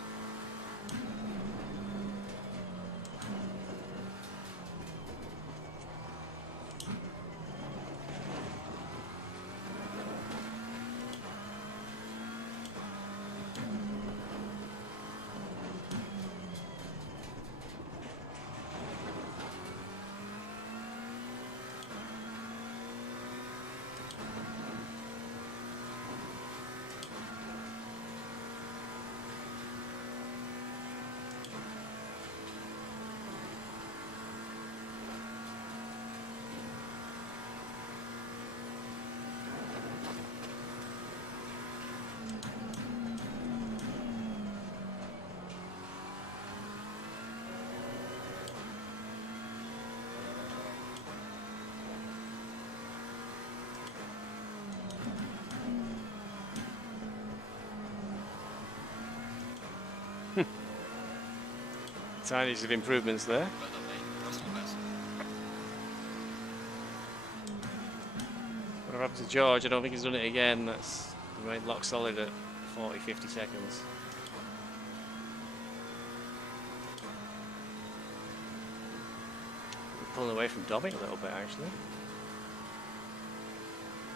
Tiniest of improvements there. What happened to George? I don't think he's done it again. That's remained lock solid at 40-50 seconds. pulling away from Dobby a little bit actually.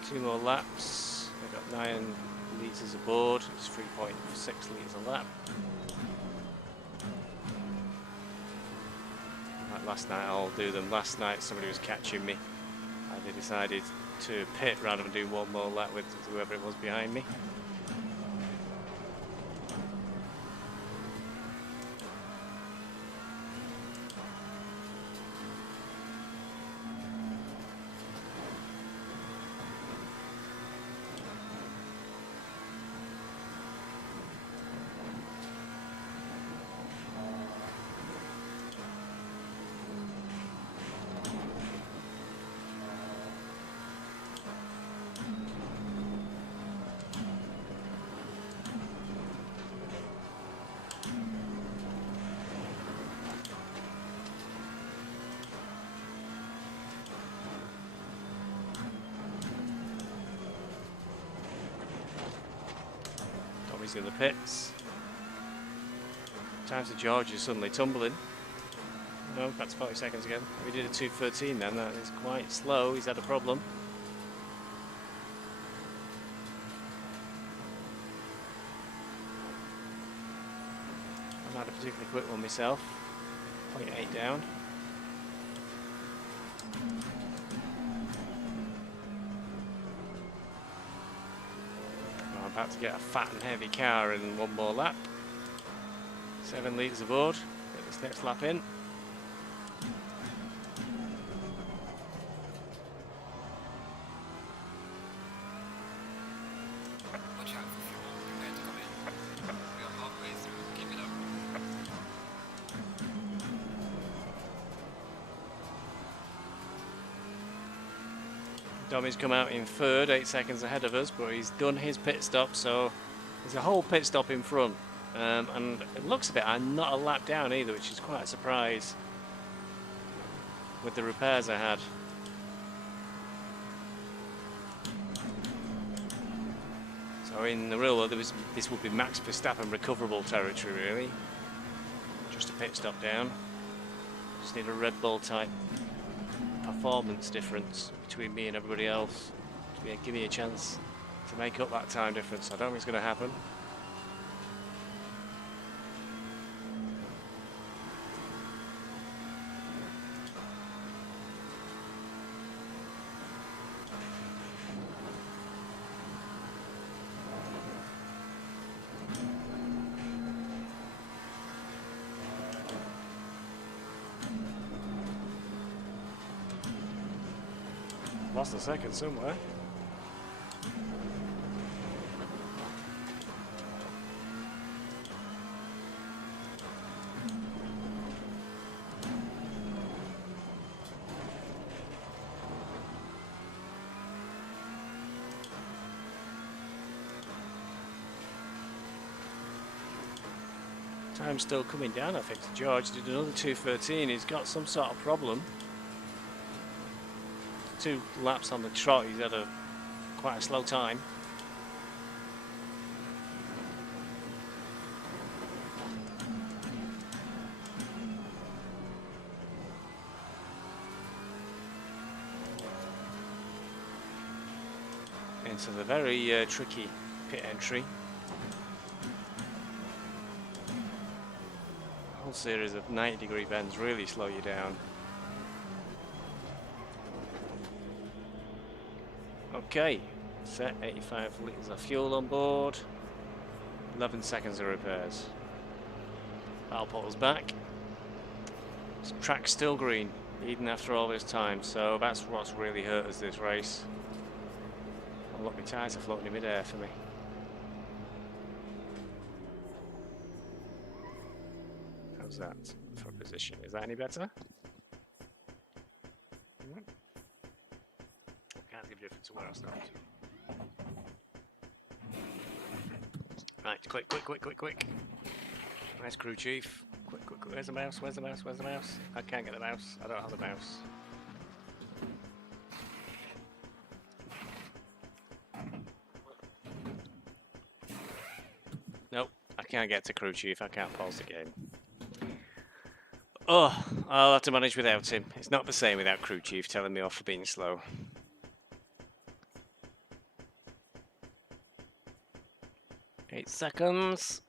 2 more laps. I've got 9 litres aboard. It's 3.6 litres a lap. Like last night, I'll do them. Last night somebody was catching me. I decided to pit rather than do 1 more lap with whoever it was behind me. He's in the pits. Time to George is suddenly tumbling. No, that's 40 seconds again. We did a 2:13 then. That is quite slow. He's had a problem. I've had a particularly quick one myself. 0.8 down. About to get a fat and heavy car in 1 more lap. 7 litres aboard. Get this next lap in. Watch out for fuel. Prepare to come in. We are halfway through. Keep it up. Dommy's come out in 3rd, 8 seconds ahead of us, but he's done his pit stop, so there's a whole pit stop in front. And it looks a bit, I'm not a lap down either, which is quite a surprise with the repairs I had. So in the real world, this would be Max Verstappen recoverable territory, really. Just a pit stop down. Just need a Red Bull type performance difference between me and everybody else to give me a chance to make up that time difference. I don't think it's going to happen. Lost a second somewhere. Time's still coming down, I think. George did another 2:13. He's got some sort of problem. 2 laps on the trot, he's had quite a slow time. Into the very tricky pit entry. A whole series of 90-degree bends really slow you down. Okay, set 85 litres of fuel on board, 11 seconds of repairs. That'll put us back. This track's still green, even after all this time, so that's what's really hurt us this race. Oh, look, my tyres are floating in mid-air for me. How's that for position? Is that any better? Can't give difference to where I started. Right, quick. Nice crew chief. Quick. Where's the mouse? Where's the mouse? I can't get the mouse. I don't have the mouse. Nope, I can't get to crew chief. I can't pause the game. Oh, I'll have to manage without him. It's not the same without CrewChief telling me off for being slow. Eight seconds.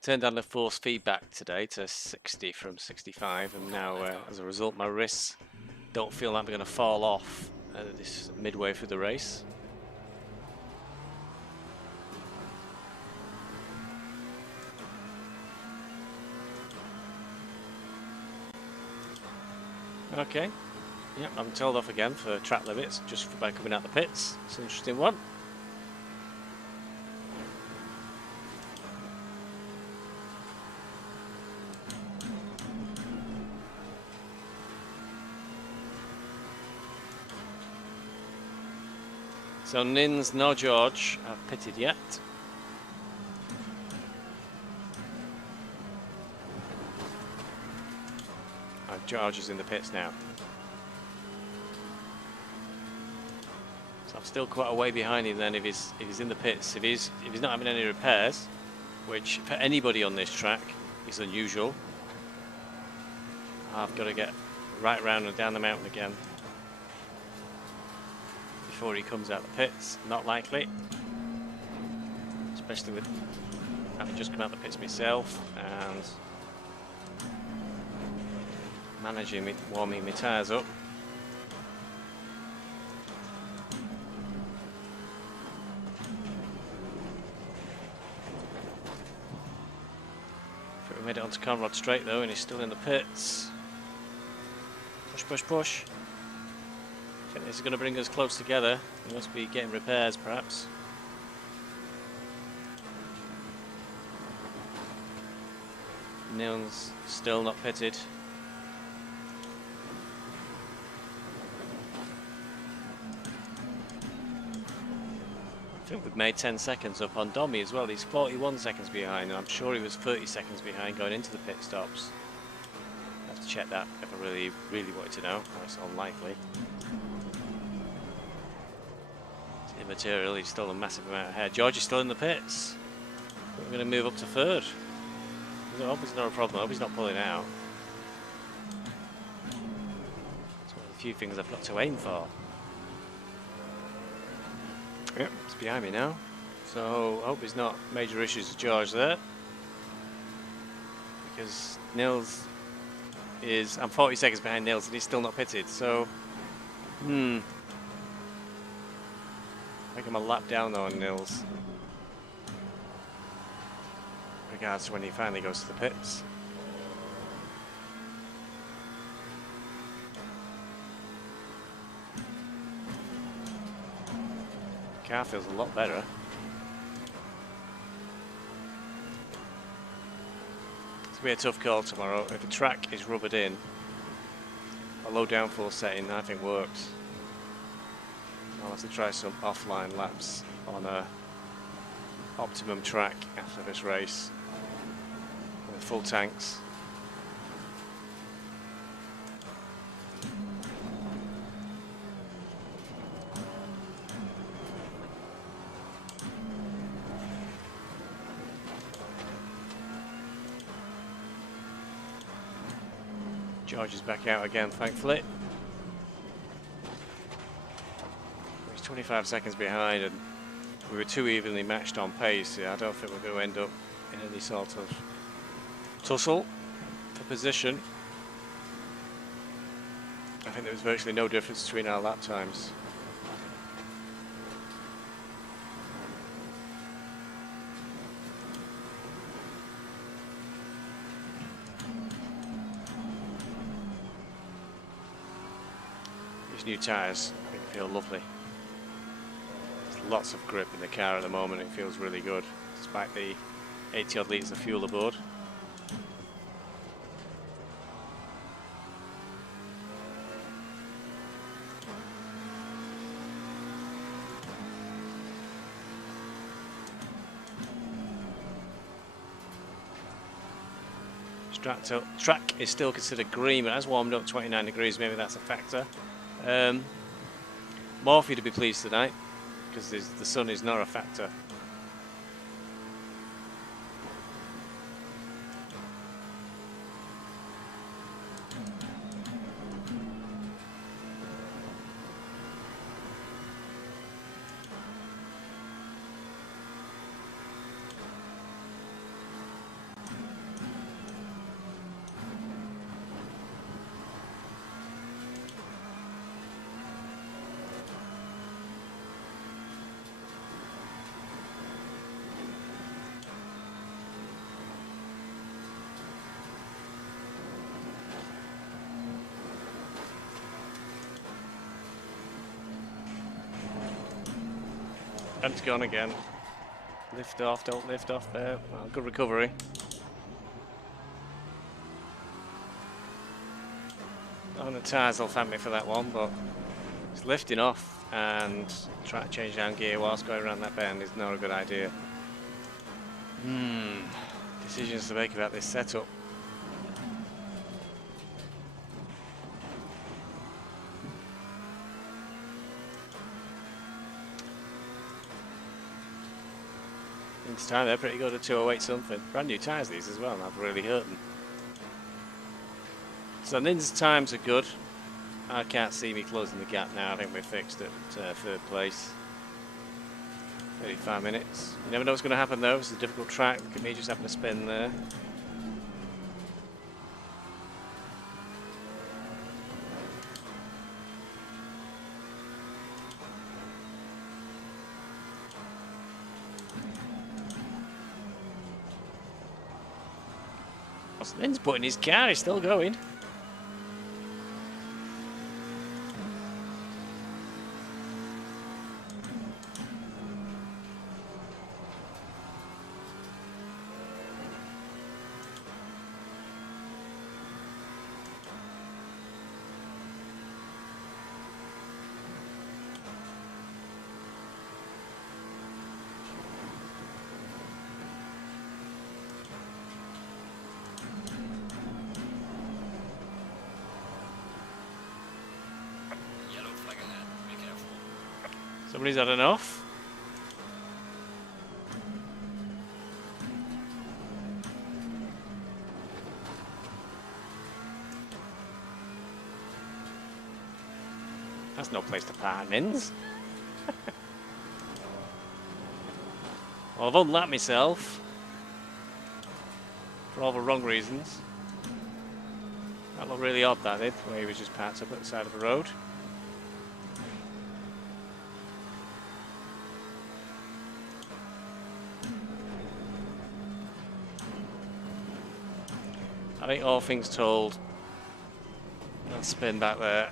Turned down the force feedback today to 60 from 65, and now as a result my wrists don't feel like they're going to fall off this midway through the race. Okay, yep, I'm told off again for track limits just by coming out the pits. It's an interesting one. So Nins nor George have pitted yet. George is in the pits now. So I'm still quite a way behind him then if he's in the pits. If he's not having any repairs, which for anybody on this track is unusual. I've got to get right round and down the mountain again before he comes out the pits. Not likely, especially with having just come out the pits myself and managing warming my tyres up. I think we made it onto Conrad straight though, and he's still in the pits. Push, push, push. I think this is going to bring us close together. We must be getting repairs perhaps. Nils still not pitted. I think we've made 10 seconds up on Domi as well. He's 41 seconds behind, and I'm sure he was 30 seconds behind going into the pit stops. I have to check that if I really wanted to know. It's unlikely. It's immaterial. He's still a massive amount ahead. George is still in the pits. We're going to move up to third. I hope it's not a problem. I hope he's not pulling out. It's one of the few things I've got to aim for. Yep, it's behind me now. So I hope there's not major issues with George there. Because Nils is... I'm 40 seconds behind Nils and he's still not pitted, so... I think I'm a lap down though on Nils. Regards to when he finally goes to the pits. Car feels a lot better. It's going to be a tough call tomorrow. If the track is rubbered in, a low downforce setting I think works. I'll have to try some offline laps on a optimum track after this race with full tanks. George is back out again, thankfully. He's 25 seconds behind, and we were too evenly matched on pace. Yeah, I don't think we're going to end up in any sort of tussle for position. I think there was virtually no difference between our lap times. New tyres, I think feel lovely. There's lots of grip in the car at the moment. It feels really good, despite the 80 odd litres of fuel aboard. Track is still considered green, but has warmed up 29 degrees. Maybe that's a factor. Morphy to be pleased tonight because the sun is not a factor. And it's gone again. Lift off, don't lift off there. Well, good recovery. Oh, the tyres will thank me for that one, but it's lifting off and trying to change down gear whilst going around that bend is not a good idea. Decisions to make about this setup. This time they're pretty good at 208 something. Brand new tyres these as well, and I've really hurt them. So Nin's times are good. I can't see me closing the gap now. I think we're fixed at third place. 35 minutes. You never know what's going to happen though. It's a difficult track. Look at me just having to spin there. Lynn's putting his car, he's still going. Somebody's had enough. That's no place to park, Mins. Well, I've unlapped myself for all the wrong reasons. That looked really odd, that did, where he was just parked up at the side of the road. I think all things told, that spin back there,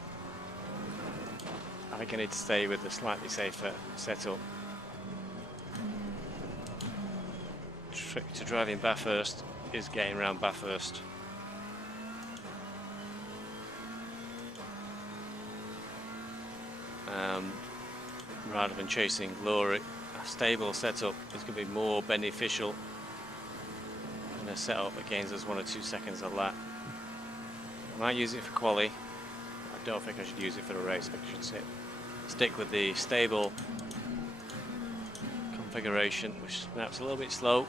I think I need to stay with the slightly safer setup. Trick to driving Bathurst is getting around Bathurst. Rather than chasing glory, a stable setup is going to be more beneficial. A setup that gains us 1 or 2 seconds a lap. I might use it for quali. I don't think I should use it for a race. I should stick with the stable configuration, which is perhaps a little bit slow.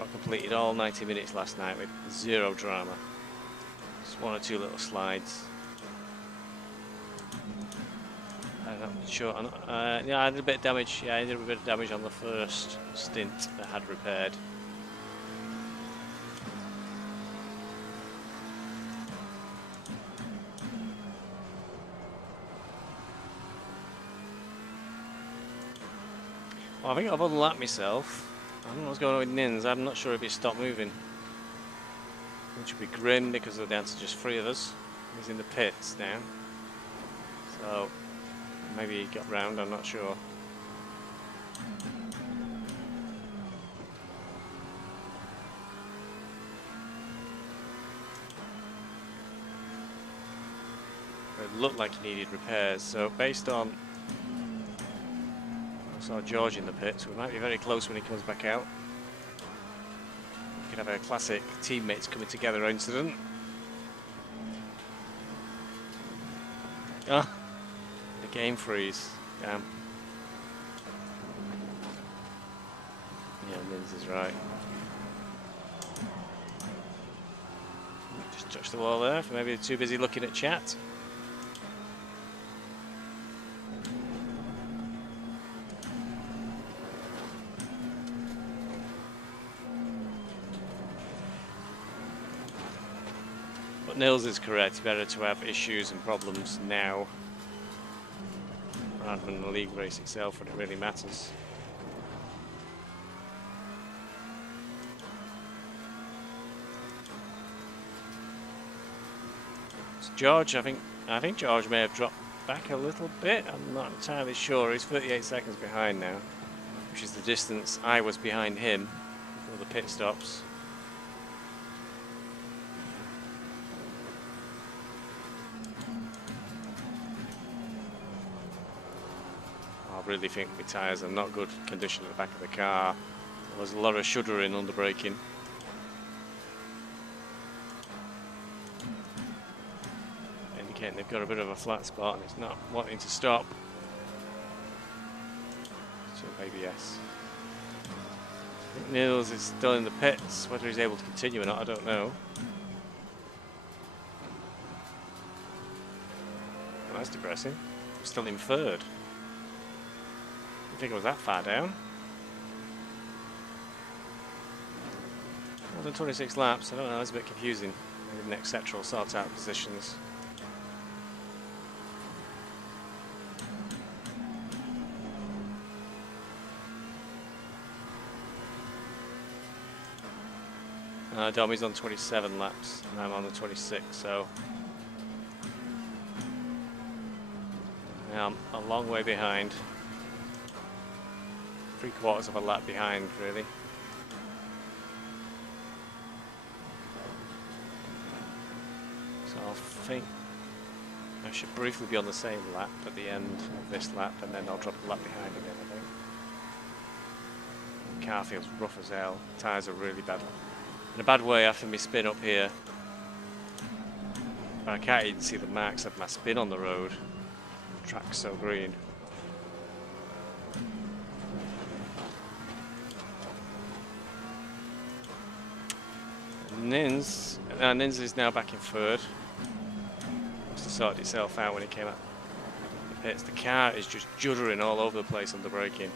I completed all 90 minutes last night with zero drama. Just 1 or 2 little slides. I'm not sure. Yeah, I did a bit of damage. Yeah, I did a bit of damage on the first stint that I had repaired. Well, I think I've unlapped myself. I don't know what's going on with Nins. I'm not sure if it stopped moving. Which would be grim because we're down to just 3 of us. He's in the pits now. So maybe he got round, I'm not sure. It looked like he needed repairs, so based on I saw George in the pits, we might be very close when he comes back out. We could have a classic teammates coming together incident. Ah, the game freeze. Damn. Yeah, Mins is right. Just touch the wall there, maybe they're too busy looking at chat. But Nils is correct, better to have issues and problems now rather than the league race itself when it really matters. So George, I think George may have dropped back a little bit. I'm not entirely sure. He's 38 seconds behind now, which is the distance I was behind him before the pit stops. I really think my tyres are not good condition at the back of the car. There was a lot of shuddering under braking. Indicating they've got a bit of a flat spot and it's not wanting to stop. So ABS. I think Niels is still in the pits. Whether he's able to continue or not, I don't know. Well, that's depressing. We're still in third. I think it was that far down. More than 26 laps, I don't know, it's a bit confusing. Maybe the next sector will sort out positions. Domy's on 27 laps and I'm on the 26, so yeah, I'm a long way behind. 3/4 of a lap behind, really. So I think I should briefly be on the same lap at the end of this lap, and then I'll drop a lap behind again, I think. The car feels rough as hell. Tyres are really bad. In a bad way after my spin up here. But I can't even see the marks of my spin on the road. The track's so green. Nins is now back in third. Must have sorted itself out when it came out the pits. The car is just juddering all over the place on the braking.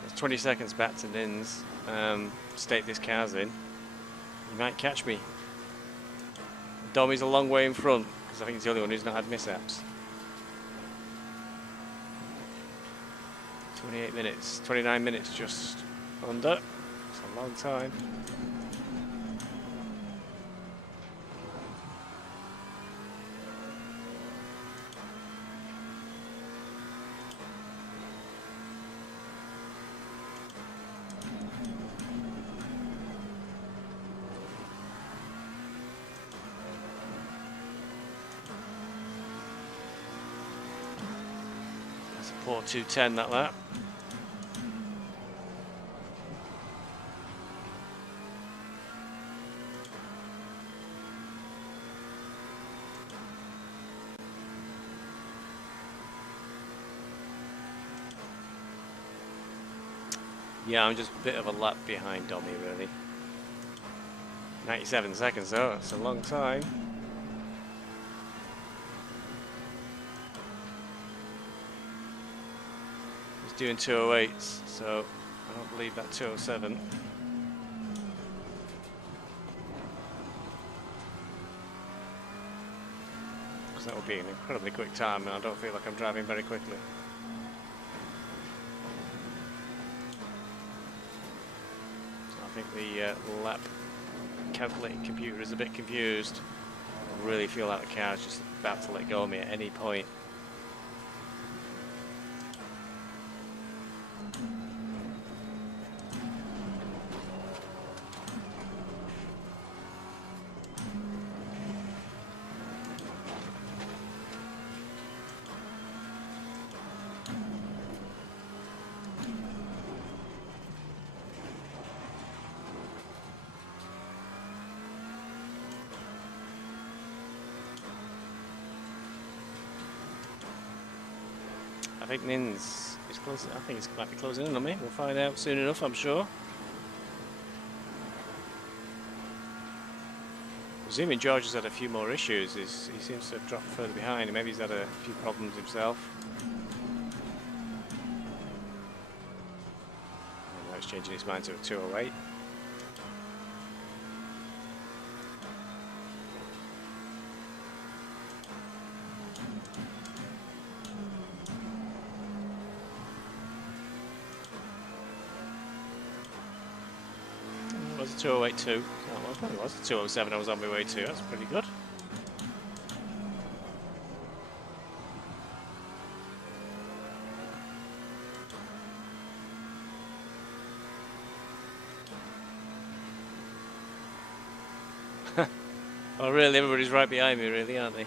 There's 20 seconds back to Nins. State this car's in. You might catch me. Domy's a long way in front because I think he's the only one who's not had mishaps. 28 minutes, 29 minutes just under. It's a long time. That's a poor 2:10 that lap. Yeah, I'm just a bit of a lap behind Domy, really. 97 seconds though, that's a long time. He's doing 208s, so I don't believe that 207. Because that would be an incredibly quick time, and I don't feel like I'm driving very quickly. I think the lap calculating computer is a bit confused. I really feel like the car is just about to let go of me at any point. I think Nins is close. I think he might be closing in on me. We'll find out soon enough, I'm sure. Presuming George has had a few more issues. He seems to have dropped further behind. Maybe he's had a few problems himself. And now he's changing his mind to a 208. It was a 208.2. Oh, well, it probably was a 207 I was on my way to. That's pretty good. Oh, really? Everybody's right behind me, really, aren't they?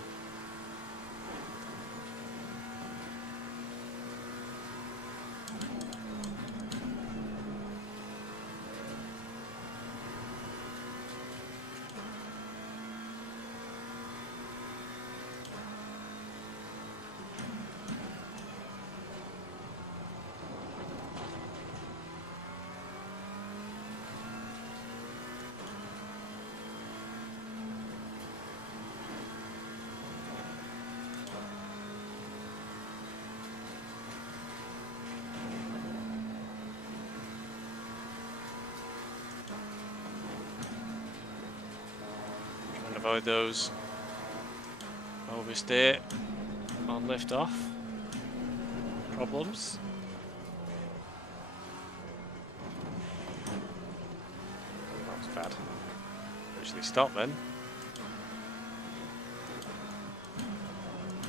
Trying to avoid those oversteer on lift off problems. That was bad. Actually stop then.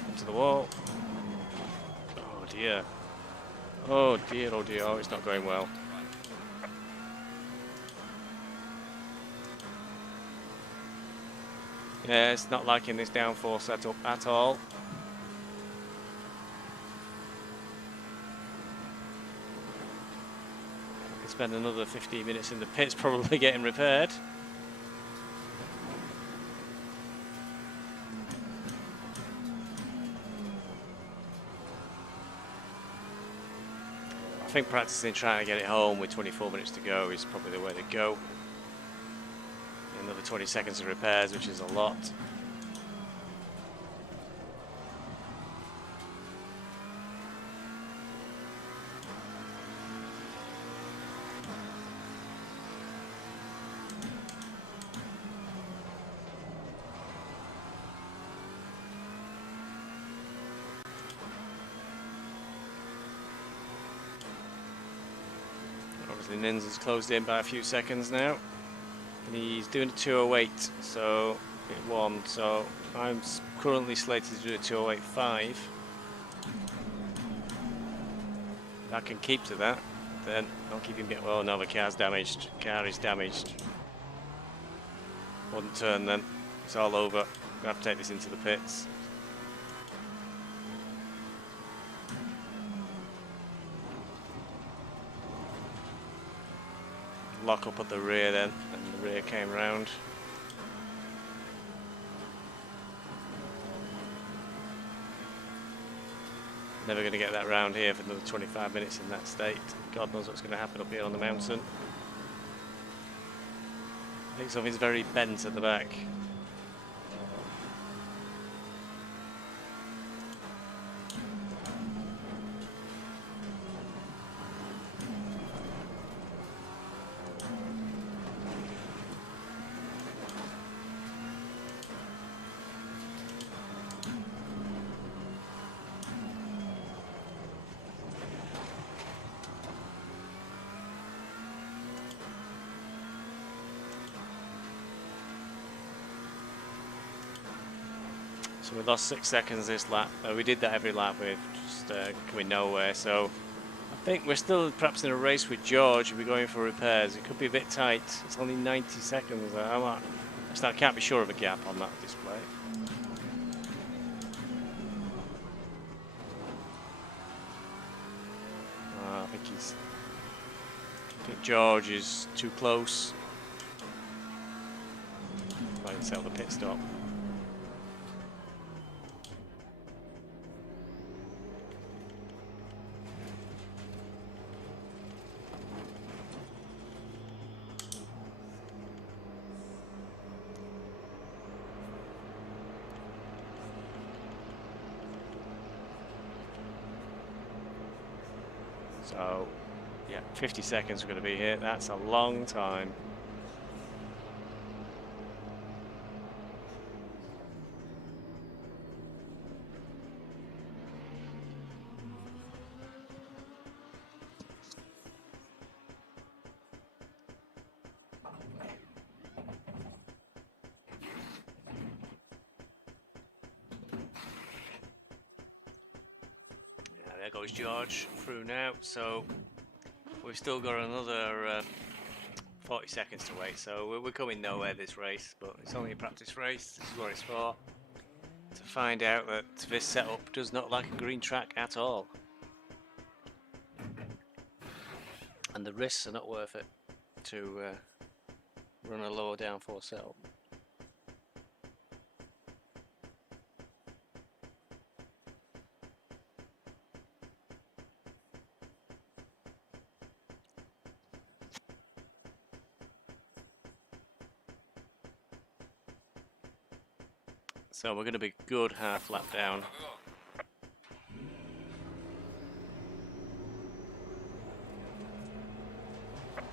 Into the wall. Oh dear. Oh dear, oh dear, oh it's not going well. Yeah, it's not liking this downforce setup at all. I could spend another 15 minutes in the pits probably getting repaired. I think practicing trying to get it home with 24 minutes to go is probably the way to go. Another 20 seconds of repairs, which is a lot. Obviously Nins is closed in by a few seconds now. And he's doing a 208, so bit one. So I'm currently slated to do a 208.5. If I can keep to that, then I'll keep him getting. Oh no, the car's damaged. Car is damaged. Wouldn't turn then. It's all over. I have to take this into the pits. Lock up at the rear then, and the rear came round. Never going to get that round here for another 25 minutes in that state. God knows what's going to happen up here on the mountain. I think something's very bent at the back. So we lost 6 seconds this lap. We did that every lap with just coming nowhere. So I think we're still perhaps in a race with George. We're going for repairs. It could be a bit tight. It's only 90 seconds. I can't be sure of a gap on that display. I think George is too close. Might sell the pit stop. So, yeah, 50 seconds we're going to be here. That's a long time. There goes George through now, so we've still got another 40 seconds to wait, so we're going nowhere this race, but it's only a practice race. This is what it's for. To find out that this setup does not like a green track at all. And the risks are not worth it to run a lower downforce setup. So we're going to be good half lap down.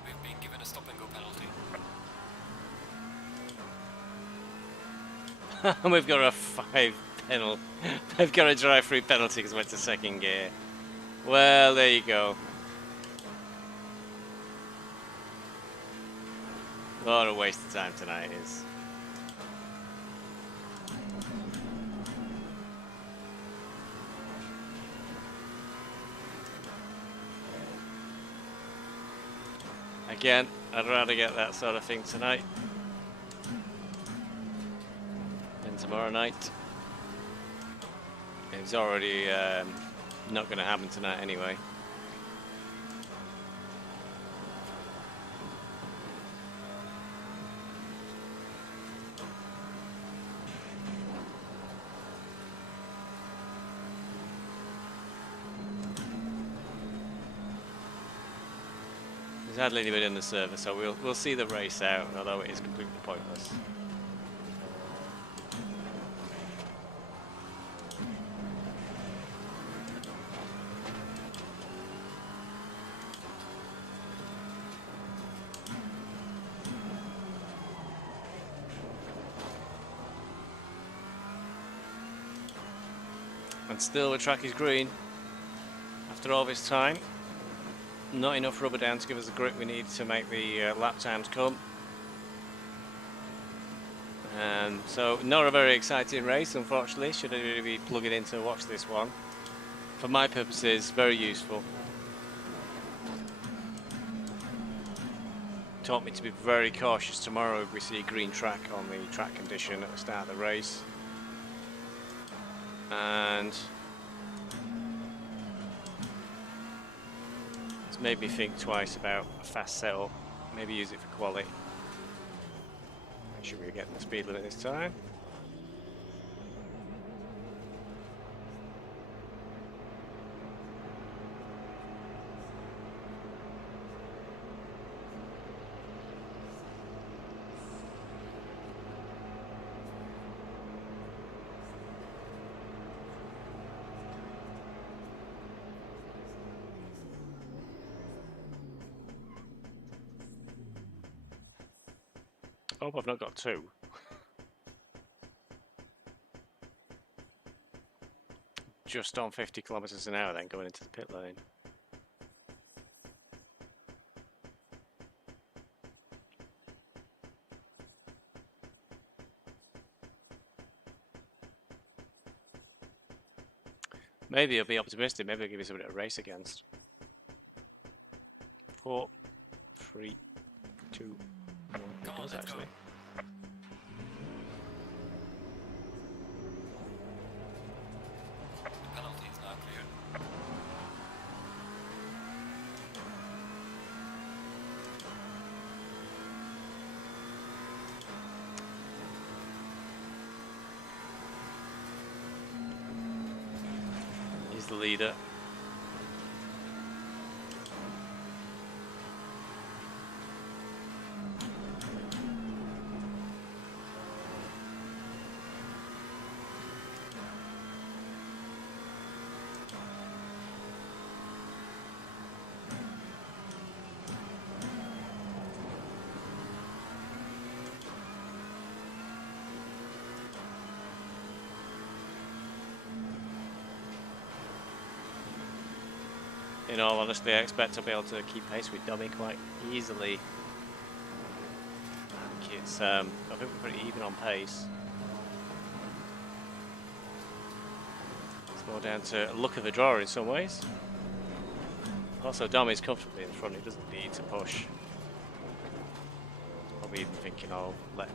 We've been given a stop and go penalty. And we've got a 5 penalty. They've got a drive-through penalty because we went to second gear. Well, there you go. What a waste of time tonight is. Again, I'd rather get that sort of thing tonight than tomorrow night. It's already not going to happen tonight anyway. There's hardly anybody in the server, so we'll see the race out, although it is completely pointless. And still the track is green after all this time. Not enough rubber down to give us the grip we need to make the lap times come. So not a very exciting race, unfortunately. Should I really be plugging in to watch this one? For my purposes, very useful. Taught me to be very cautious tomorrow if we see a green track on the track condition at the start of the race. And it's made me think twice about a fast setup. Maybe use it for quality. Make sure we're getting the speed limit this time. Oh, I've not got two. Just on 50 kilometers an hour then going into the pit lane. Maybe I'll be optimistic, maybe I'll give you something to race against. 4, 3, 2, 1. It does actually. The penalty is now cleared. He's the leader. In all honesty, I expect to be able to keep pace with Dummy quite easily. I think we're pretty even on pace. It's more down to luck of the draw in some ways. Also, Dummy's comfortably in front, he doesn't need to push. Probably even thinking, oh, let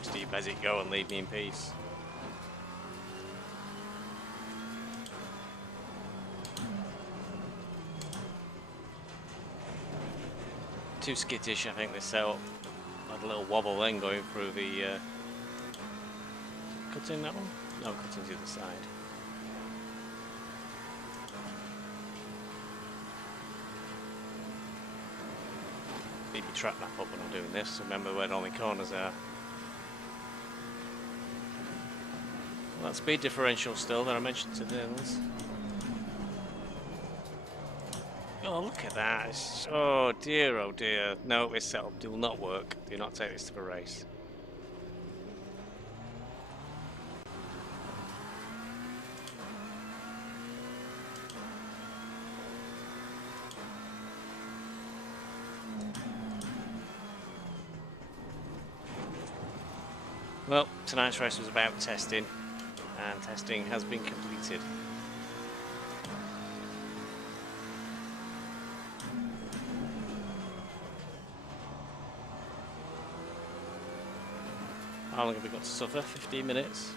Steve Bezic go and leave me in peace. Too skittish, I think, this setup. Had a little wobble then going through the cutting, that one? No, cutting's the other side. Keep your track map up when I'm doing this, so remember where all my corners are. Well, that speed differential still that I mentioned to Nils. Oh, look at that. Oh dear, oh dear. No, this setup will not work. Do not take this to the race. Well, tonight's race was about testing, and testing has been completed. How long have we got to suffer? 15 minutes.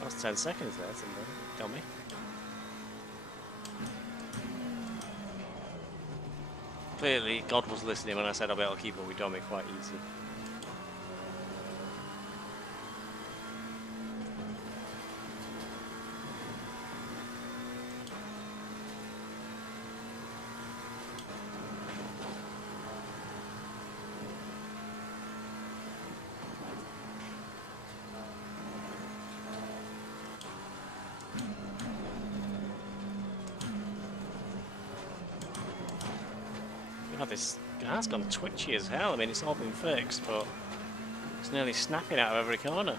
That's 10 seconds there, somebody. Dummy. Clearly, God was listening when I said I'll be able to keep up with Domi quite easy. God, this car's gone twitchy as hell. I mean, it's all been fixed, but it's nearly snapping out of every corner.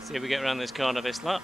See if we get around this corner this lap.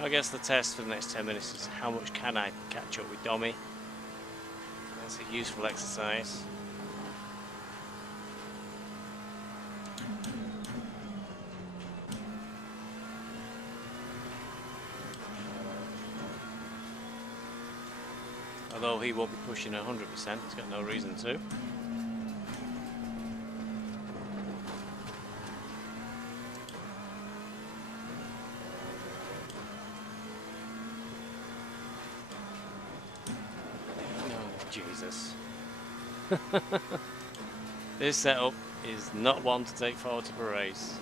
I guess the test for the next 10 minutes is how much can I catch up with Domi. That's a useful exercise. Although he won't be pushing 100%, he's got no reason to. Jesus. This setup is not one to take forward to the race.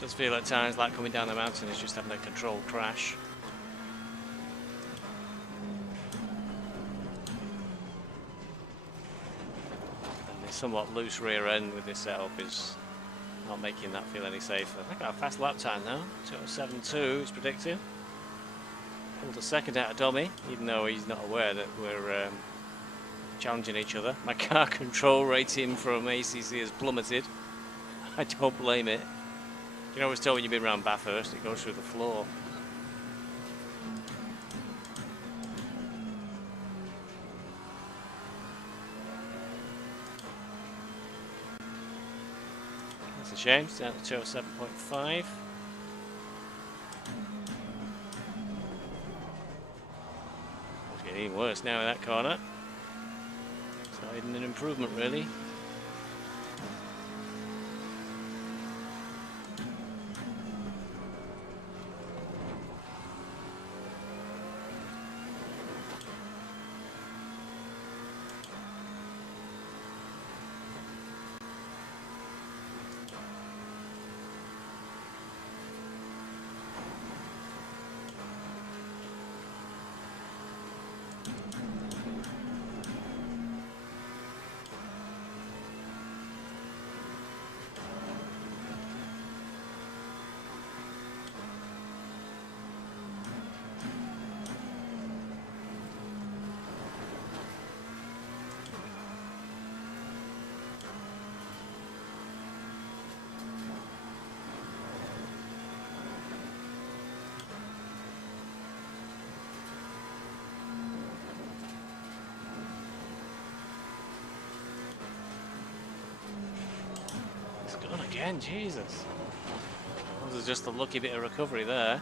Does feel at times like coming down the mountain is just having a controlled crash. Somewhat loose rear end with this setup is not making that feel any safer. I got a fast lap time now, 2:07.2 is predicting. Pulled a second out of Domi, even though he's not aware that we're challenging each other. My car control rating from ACC has plummeted. I don't blame it. You know, I was told when you've been around Bathurst, it goes through the floor. shame. It's down to 207.5. It's getting even worse now in that corner. It's not even an improvement, really. Gone again, Jesus. That was just a lucky bit of recovery there.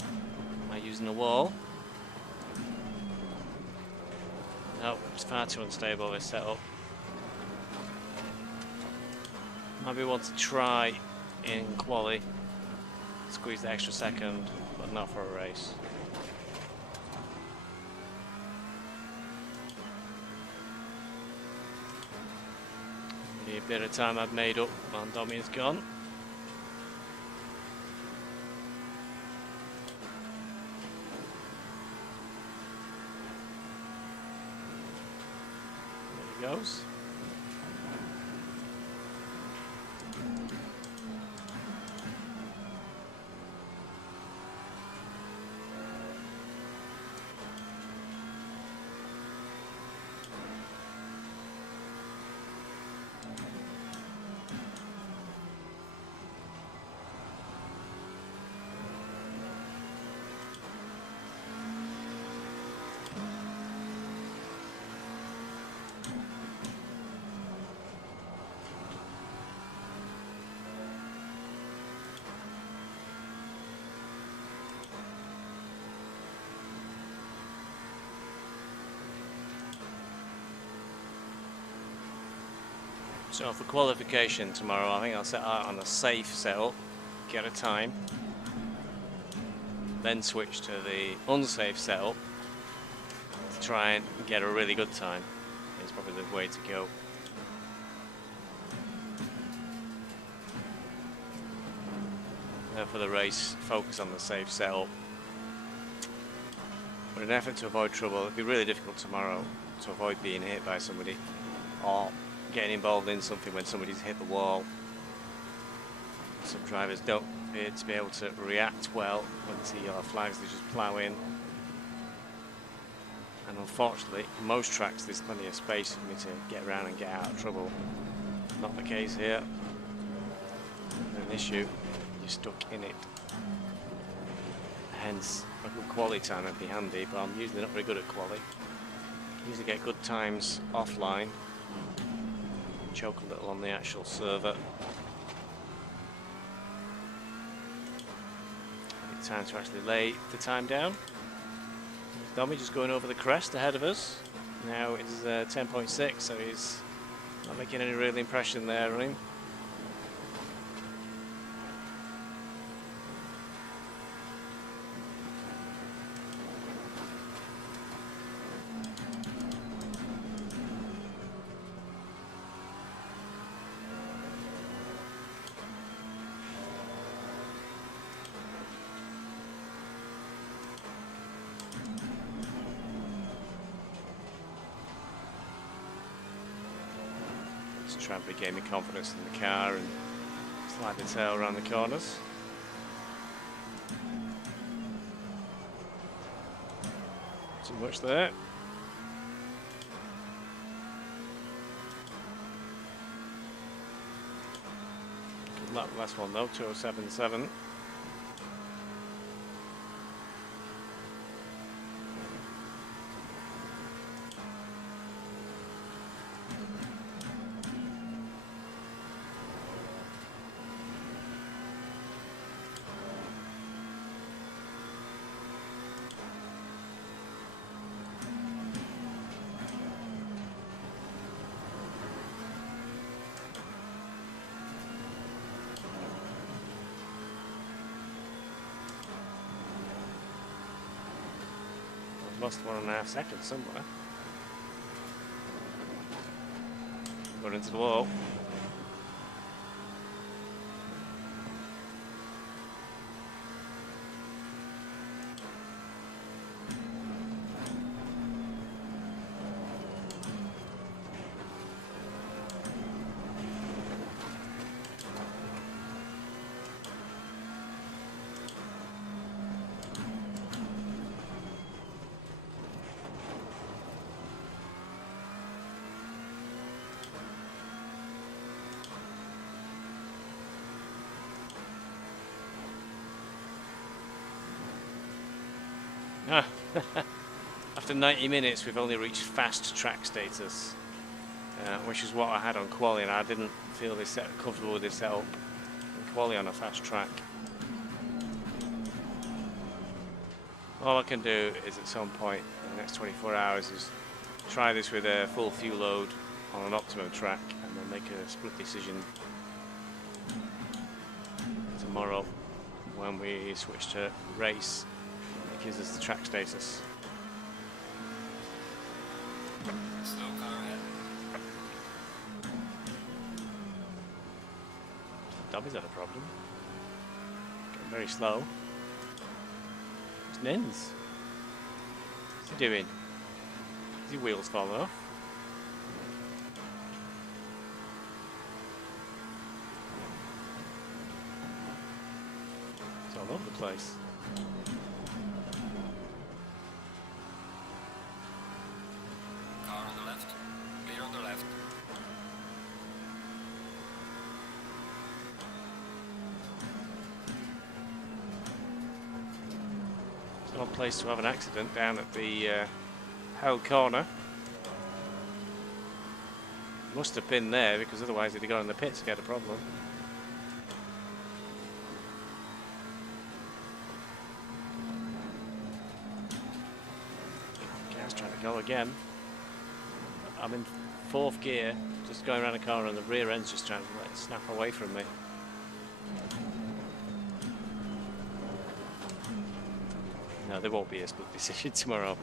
Am I using the wall? Nope, it's far too unstable, this setup. Maybe want to try in quali. Squeeze the extra second, but not for a race. A bit of time I've made up, and Domi's gone. There he goes. So for qualification tomorrow, I think I'll set out on a safe setup, get a time, then switch to the unsafe setup to try and get a really good time. It's probably the way to go. Now for the race, focus on the safe setup. But in an effort to avoid trouble, it'd be really difficult tomorrow to avoid being hit by somebody or getting involved in something when somebody's hit the wall. Some drivers don't appear to be able to react well when they see yellow flags, they just plough in. And unfortunately, most tracks there's plenty of space for me to get around and get out of trouble. Not the case here. An issue, you're stuck in it. Hence, a good quali time would be handy, but I'm usually not very good at quali. Usually get good times offline. Choke a little on the actual server. It's time to actually lay the time down. Domi just going over the crest ahead of us. Now it's 10.6, so he's not making any real impression there running. Try and regain my confidence in the car and slide the tail around the corners. Too much there. Good luck, last one though, 207.7. lost 1.5 seconds somewhere. Going into the wall. After 90 minutes, we've only reached fast track status, which is what I had on quali, and I didn't feel comfortable with this setup in quali on a fast track. All I can do is at some point in the next 24 hours is try this with a full fuel load on an optimum track, and then make a split decision tomorrow when we switch to race. It gives us the track status. Slow car ahead. Dobby's had a problem. Getting very slow. It's Nins. What's he doing? Is his wheels falling off? It's all over the place. Car on the left. Clear on the left. It's no place to have an accident down at the Hull corner. Must have been there, because otherwise he'd have gone in the pits and had a problem. Car's trying to go again. I'm in 4th gear, just going around a corner, and the rear end's just trying to let it snap away from me. No, there won't be a split decision tomorrow.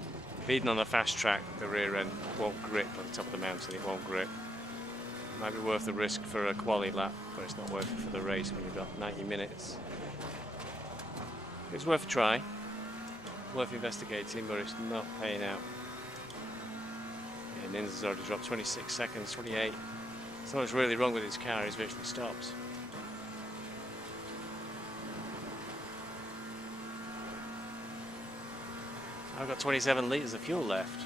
Even on a fast track, the rear end won't grip on the top of the mountain, it won't grip. Might be worth the risk for a quali lap, but it's not worth it for the race when you've got 90 minutes. It's worth a try, worth investigating, but it's not paying out. Yeah, Nins has already dropped 26 seconds, 28. Something's really wrong with his car, he's virtually stopped. I've got 27 litres of fuel left.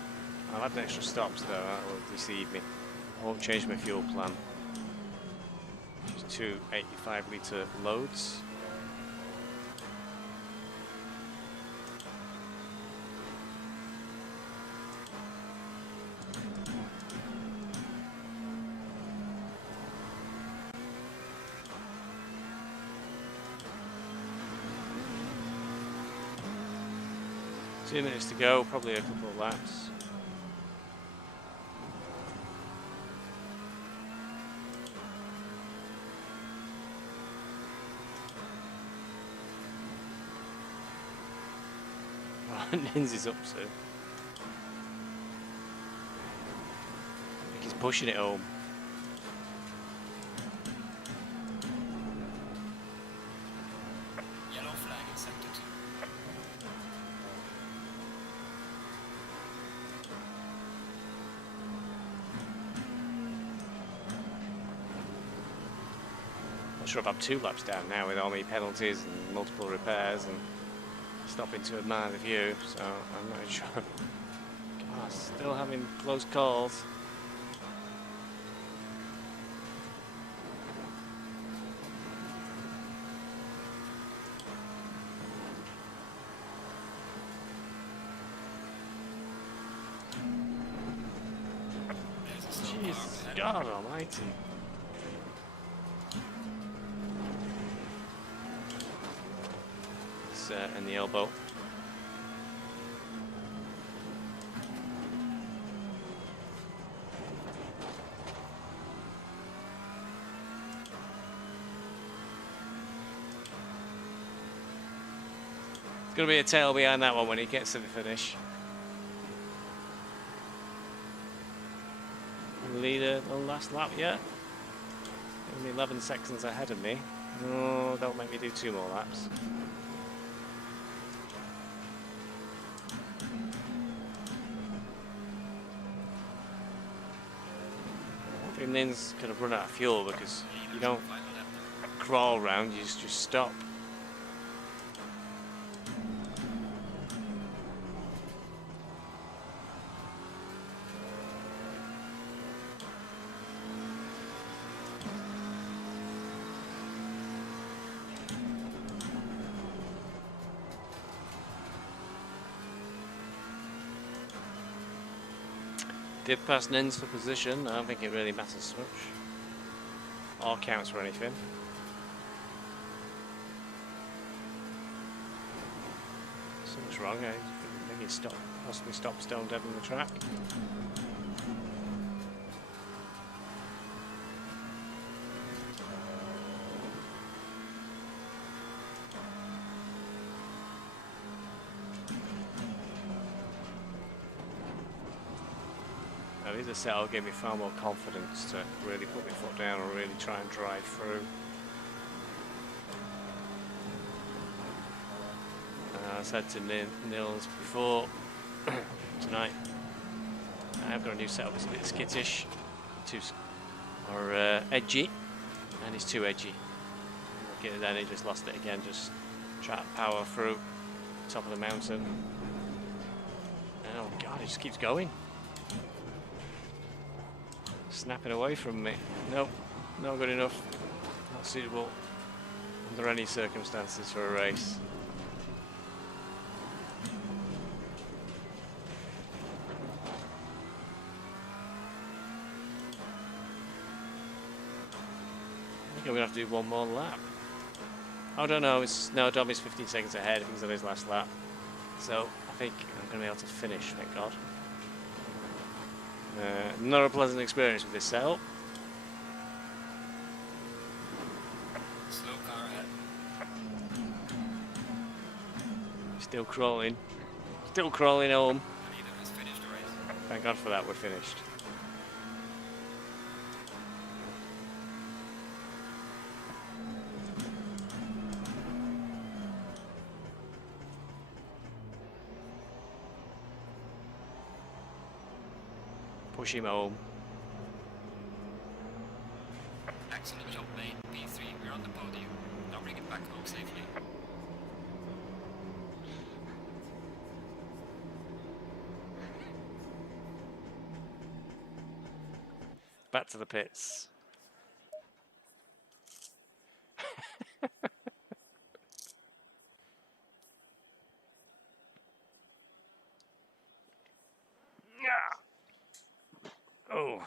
I've had an extra stops though, that will deceive me. I won't change my fuel plan. Just 2 85-litre loads. Two minutes to go, probably a couple of laps. Nins is up soon. I think he's pushing it home. Yellow flag in sector 2. Not sure if I'm 2 laps down now with all my penalties and multiple repairs and stopping to admire the view, so I'm not sure. God, still having close calls. Jeez, God almighty. In the elbow. It's going to be a tail behind that one when he gets to the finish. leader the last lap yet. Only 11 seconds ahead of me. Oh, don't make me do 2 more laps. I think Lynn's kind of run out of fuel because you don't crawl around, you just stop. Did pass Nins for position. I don't think it really matters much. Or counts for anything. Something's wrong. I think he possibly stopped stone dead on the track. These Assetto gave me far more confidence to really put my foot down and really try and drive through. I said to Nils before tonight, I've got a new setup. It's a bit skittish, or edgy, and it's too edgy. Get it then, he just lost it again. Just try to power through the top of the mountain. Oh God, it just keeps going. Snapping away from me. Nope, not good enough. Not suitable under any circumstances for a race. I think I'm gonna have to do 1 more lap. I don't know. No, Dobby's 15 seconds ahead. I think he's on his last lap. So I think I'm gonna be able to finish. Thank God. Not a pleasant experience with this setup. Slow car ahead. Still crawling. Still crawling home. The leader has finished the race. Thank God for that, we're finished. Push him home. Excellent job made, P3. We're on the podium. Now bring it back home safely. Back to the pits. Oh.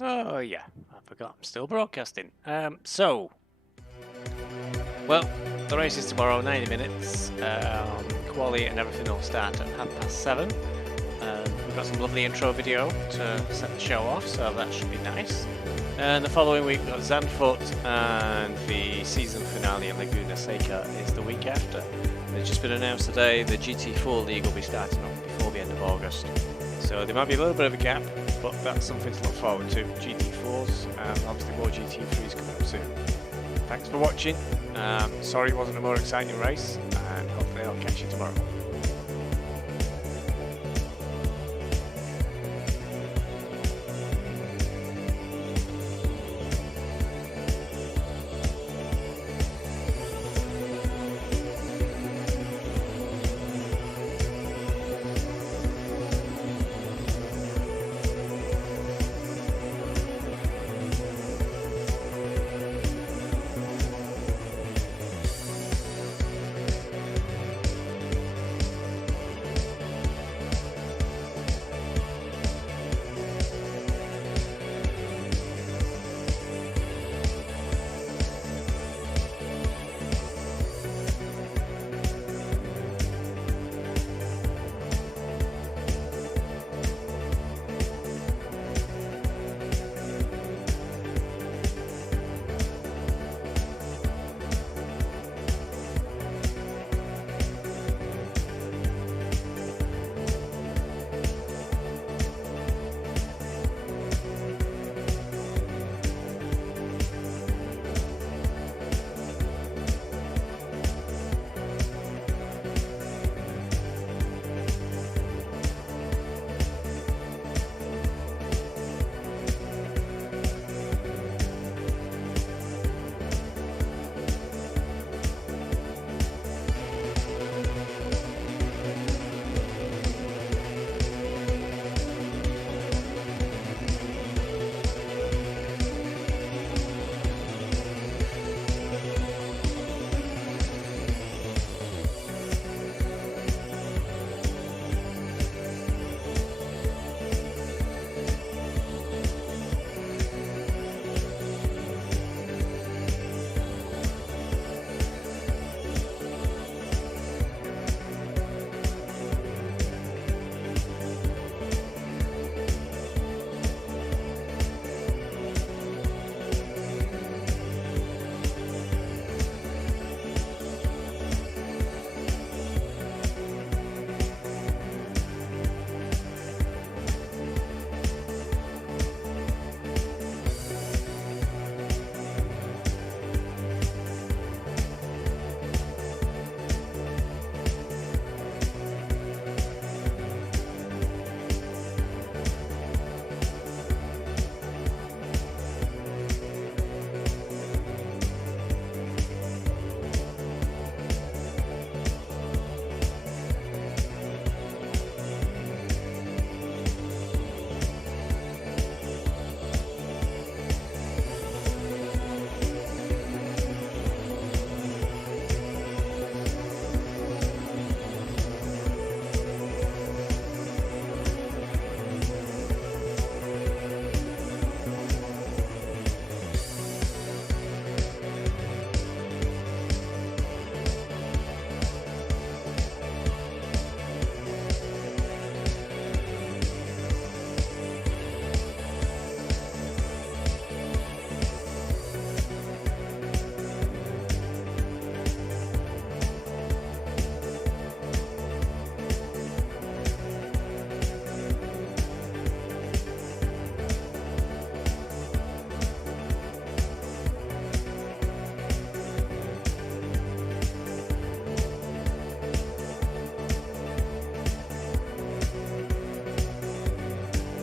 Oh yeah, I forgot. I'm still broadcasting. Well, the race is tomorrow, 90 minutes. Quali and everything will start at 7:30. We've got some lovely intro video to set the show off, so that should be nice. And the following week we've got Zandvoort, and the season finale at Laguna Seca is the week after. And it's just been announced today the GT4 League will be starting up before the end of August. So there might be a little bit of a gap, but that's something to look forward to. GT4s, and obviously more GT3s coming up soon. Thanks for watching. Sorry it wasn't a more exciting race, and hopefully I'll catch you tomorrow.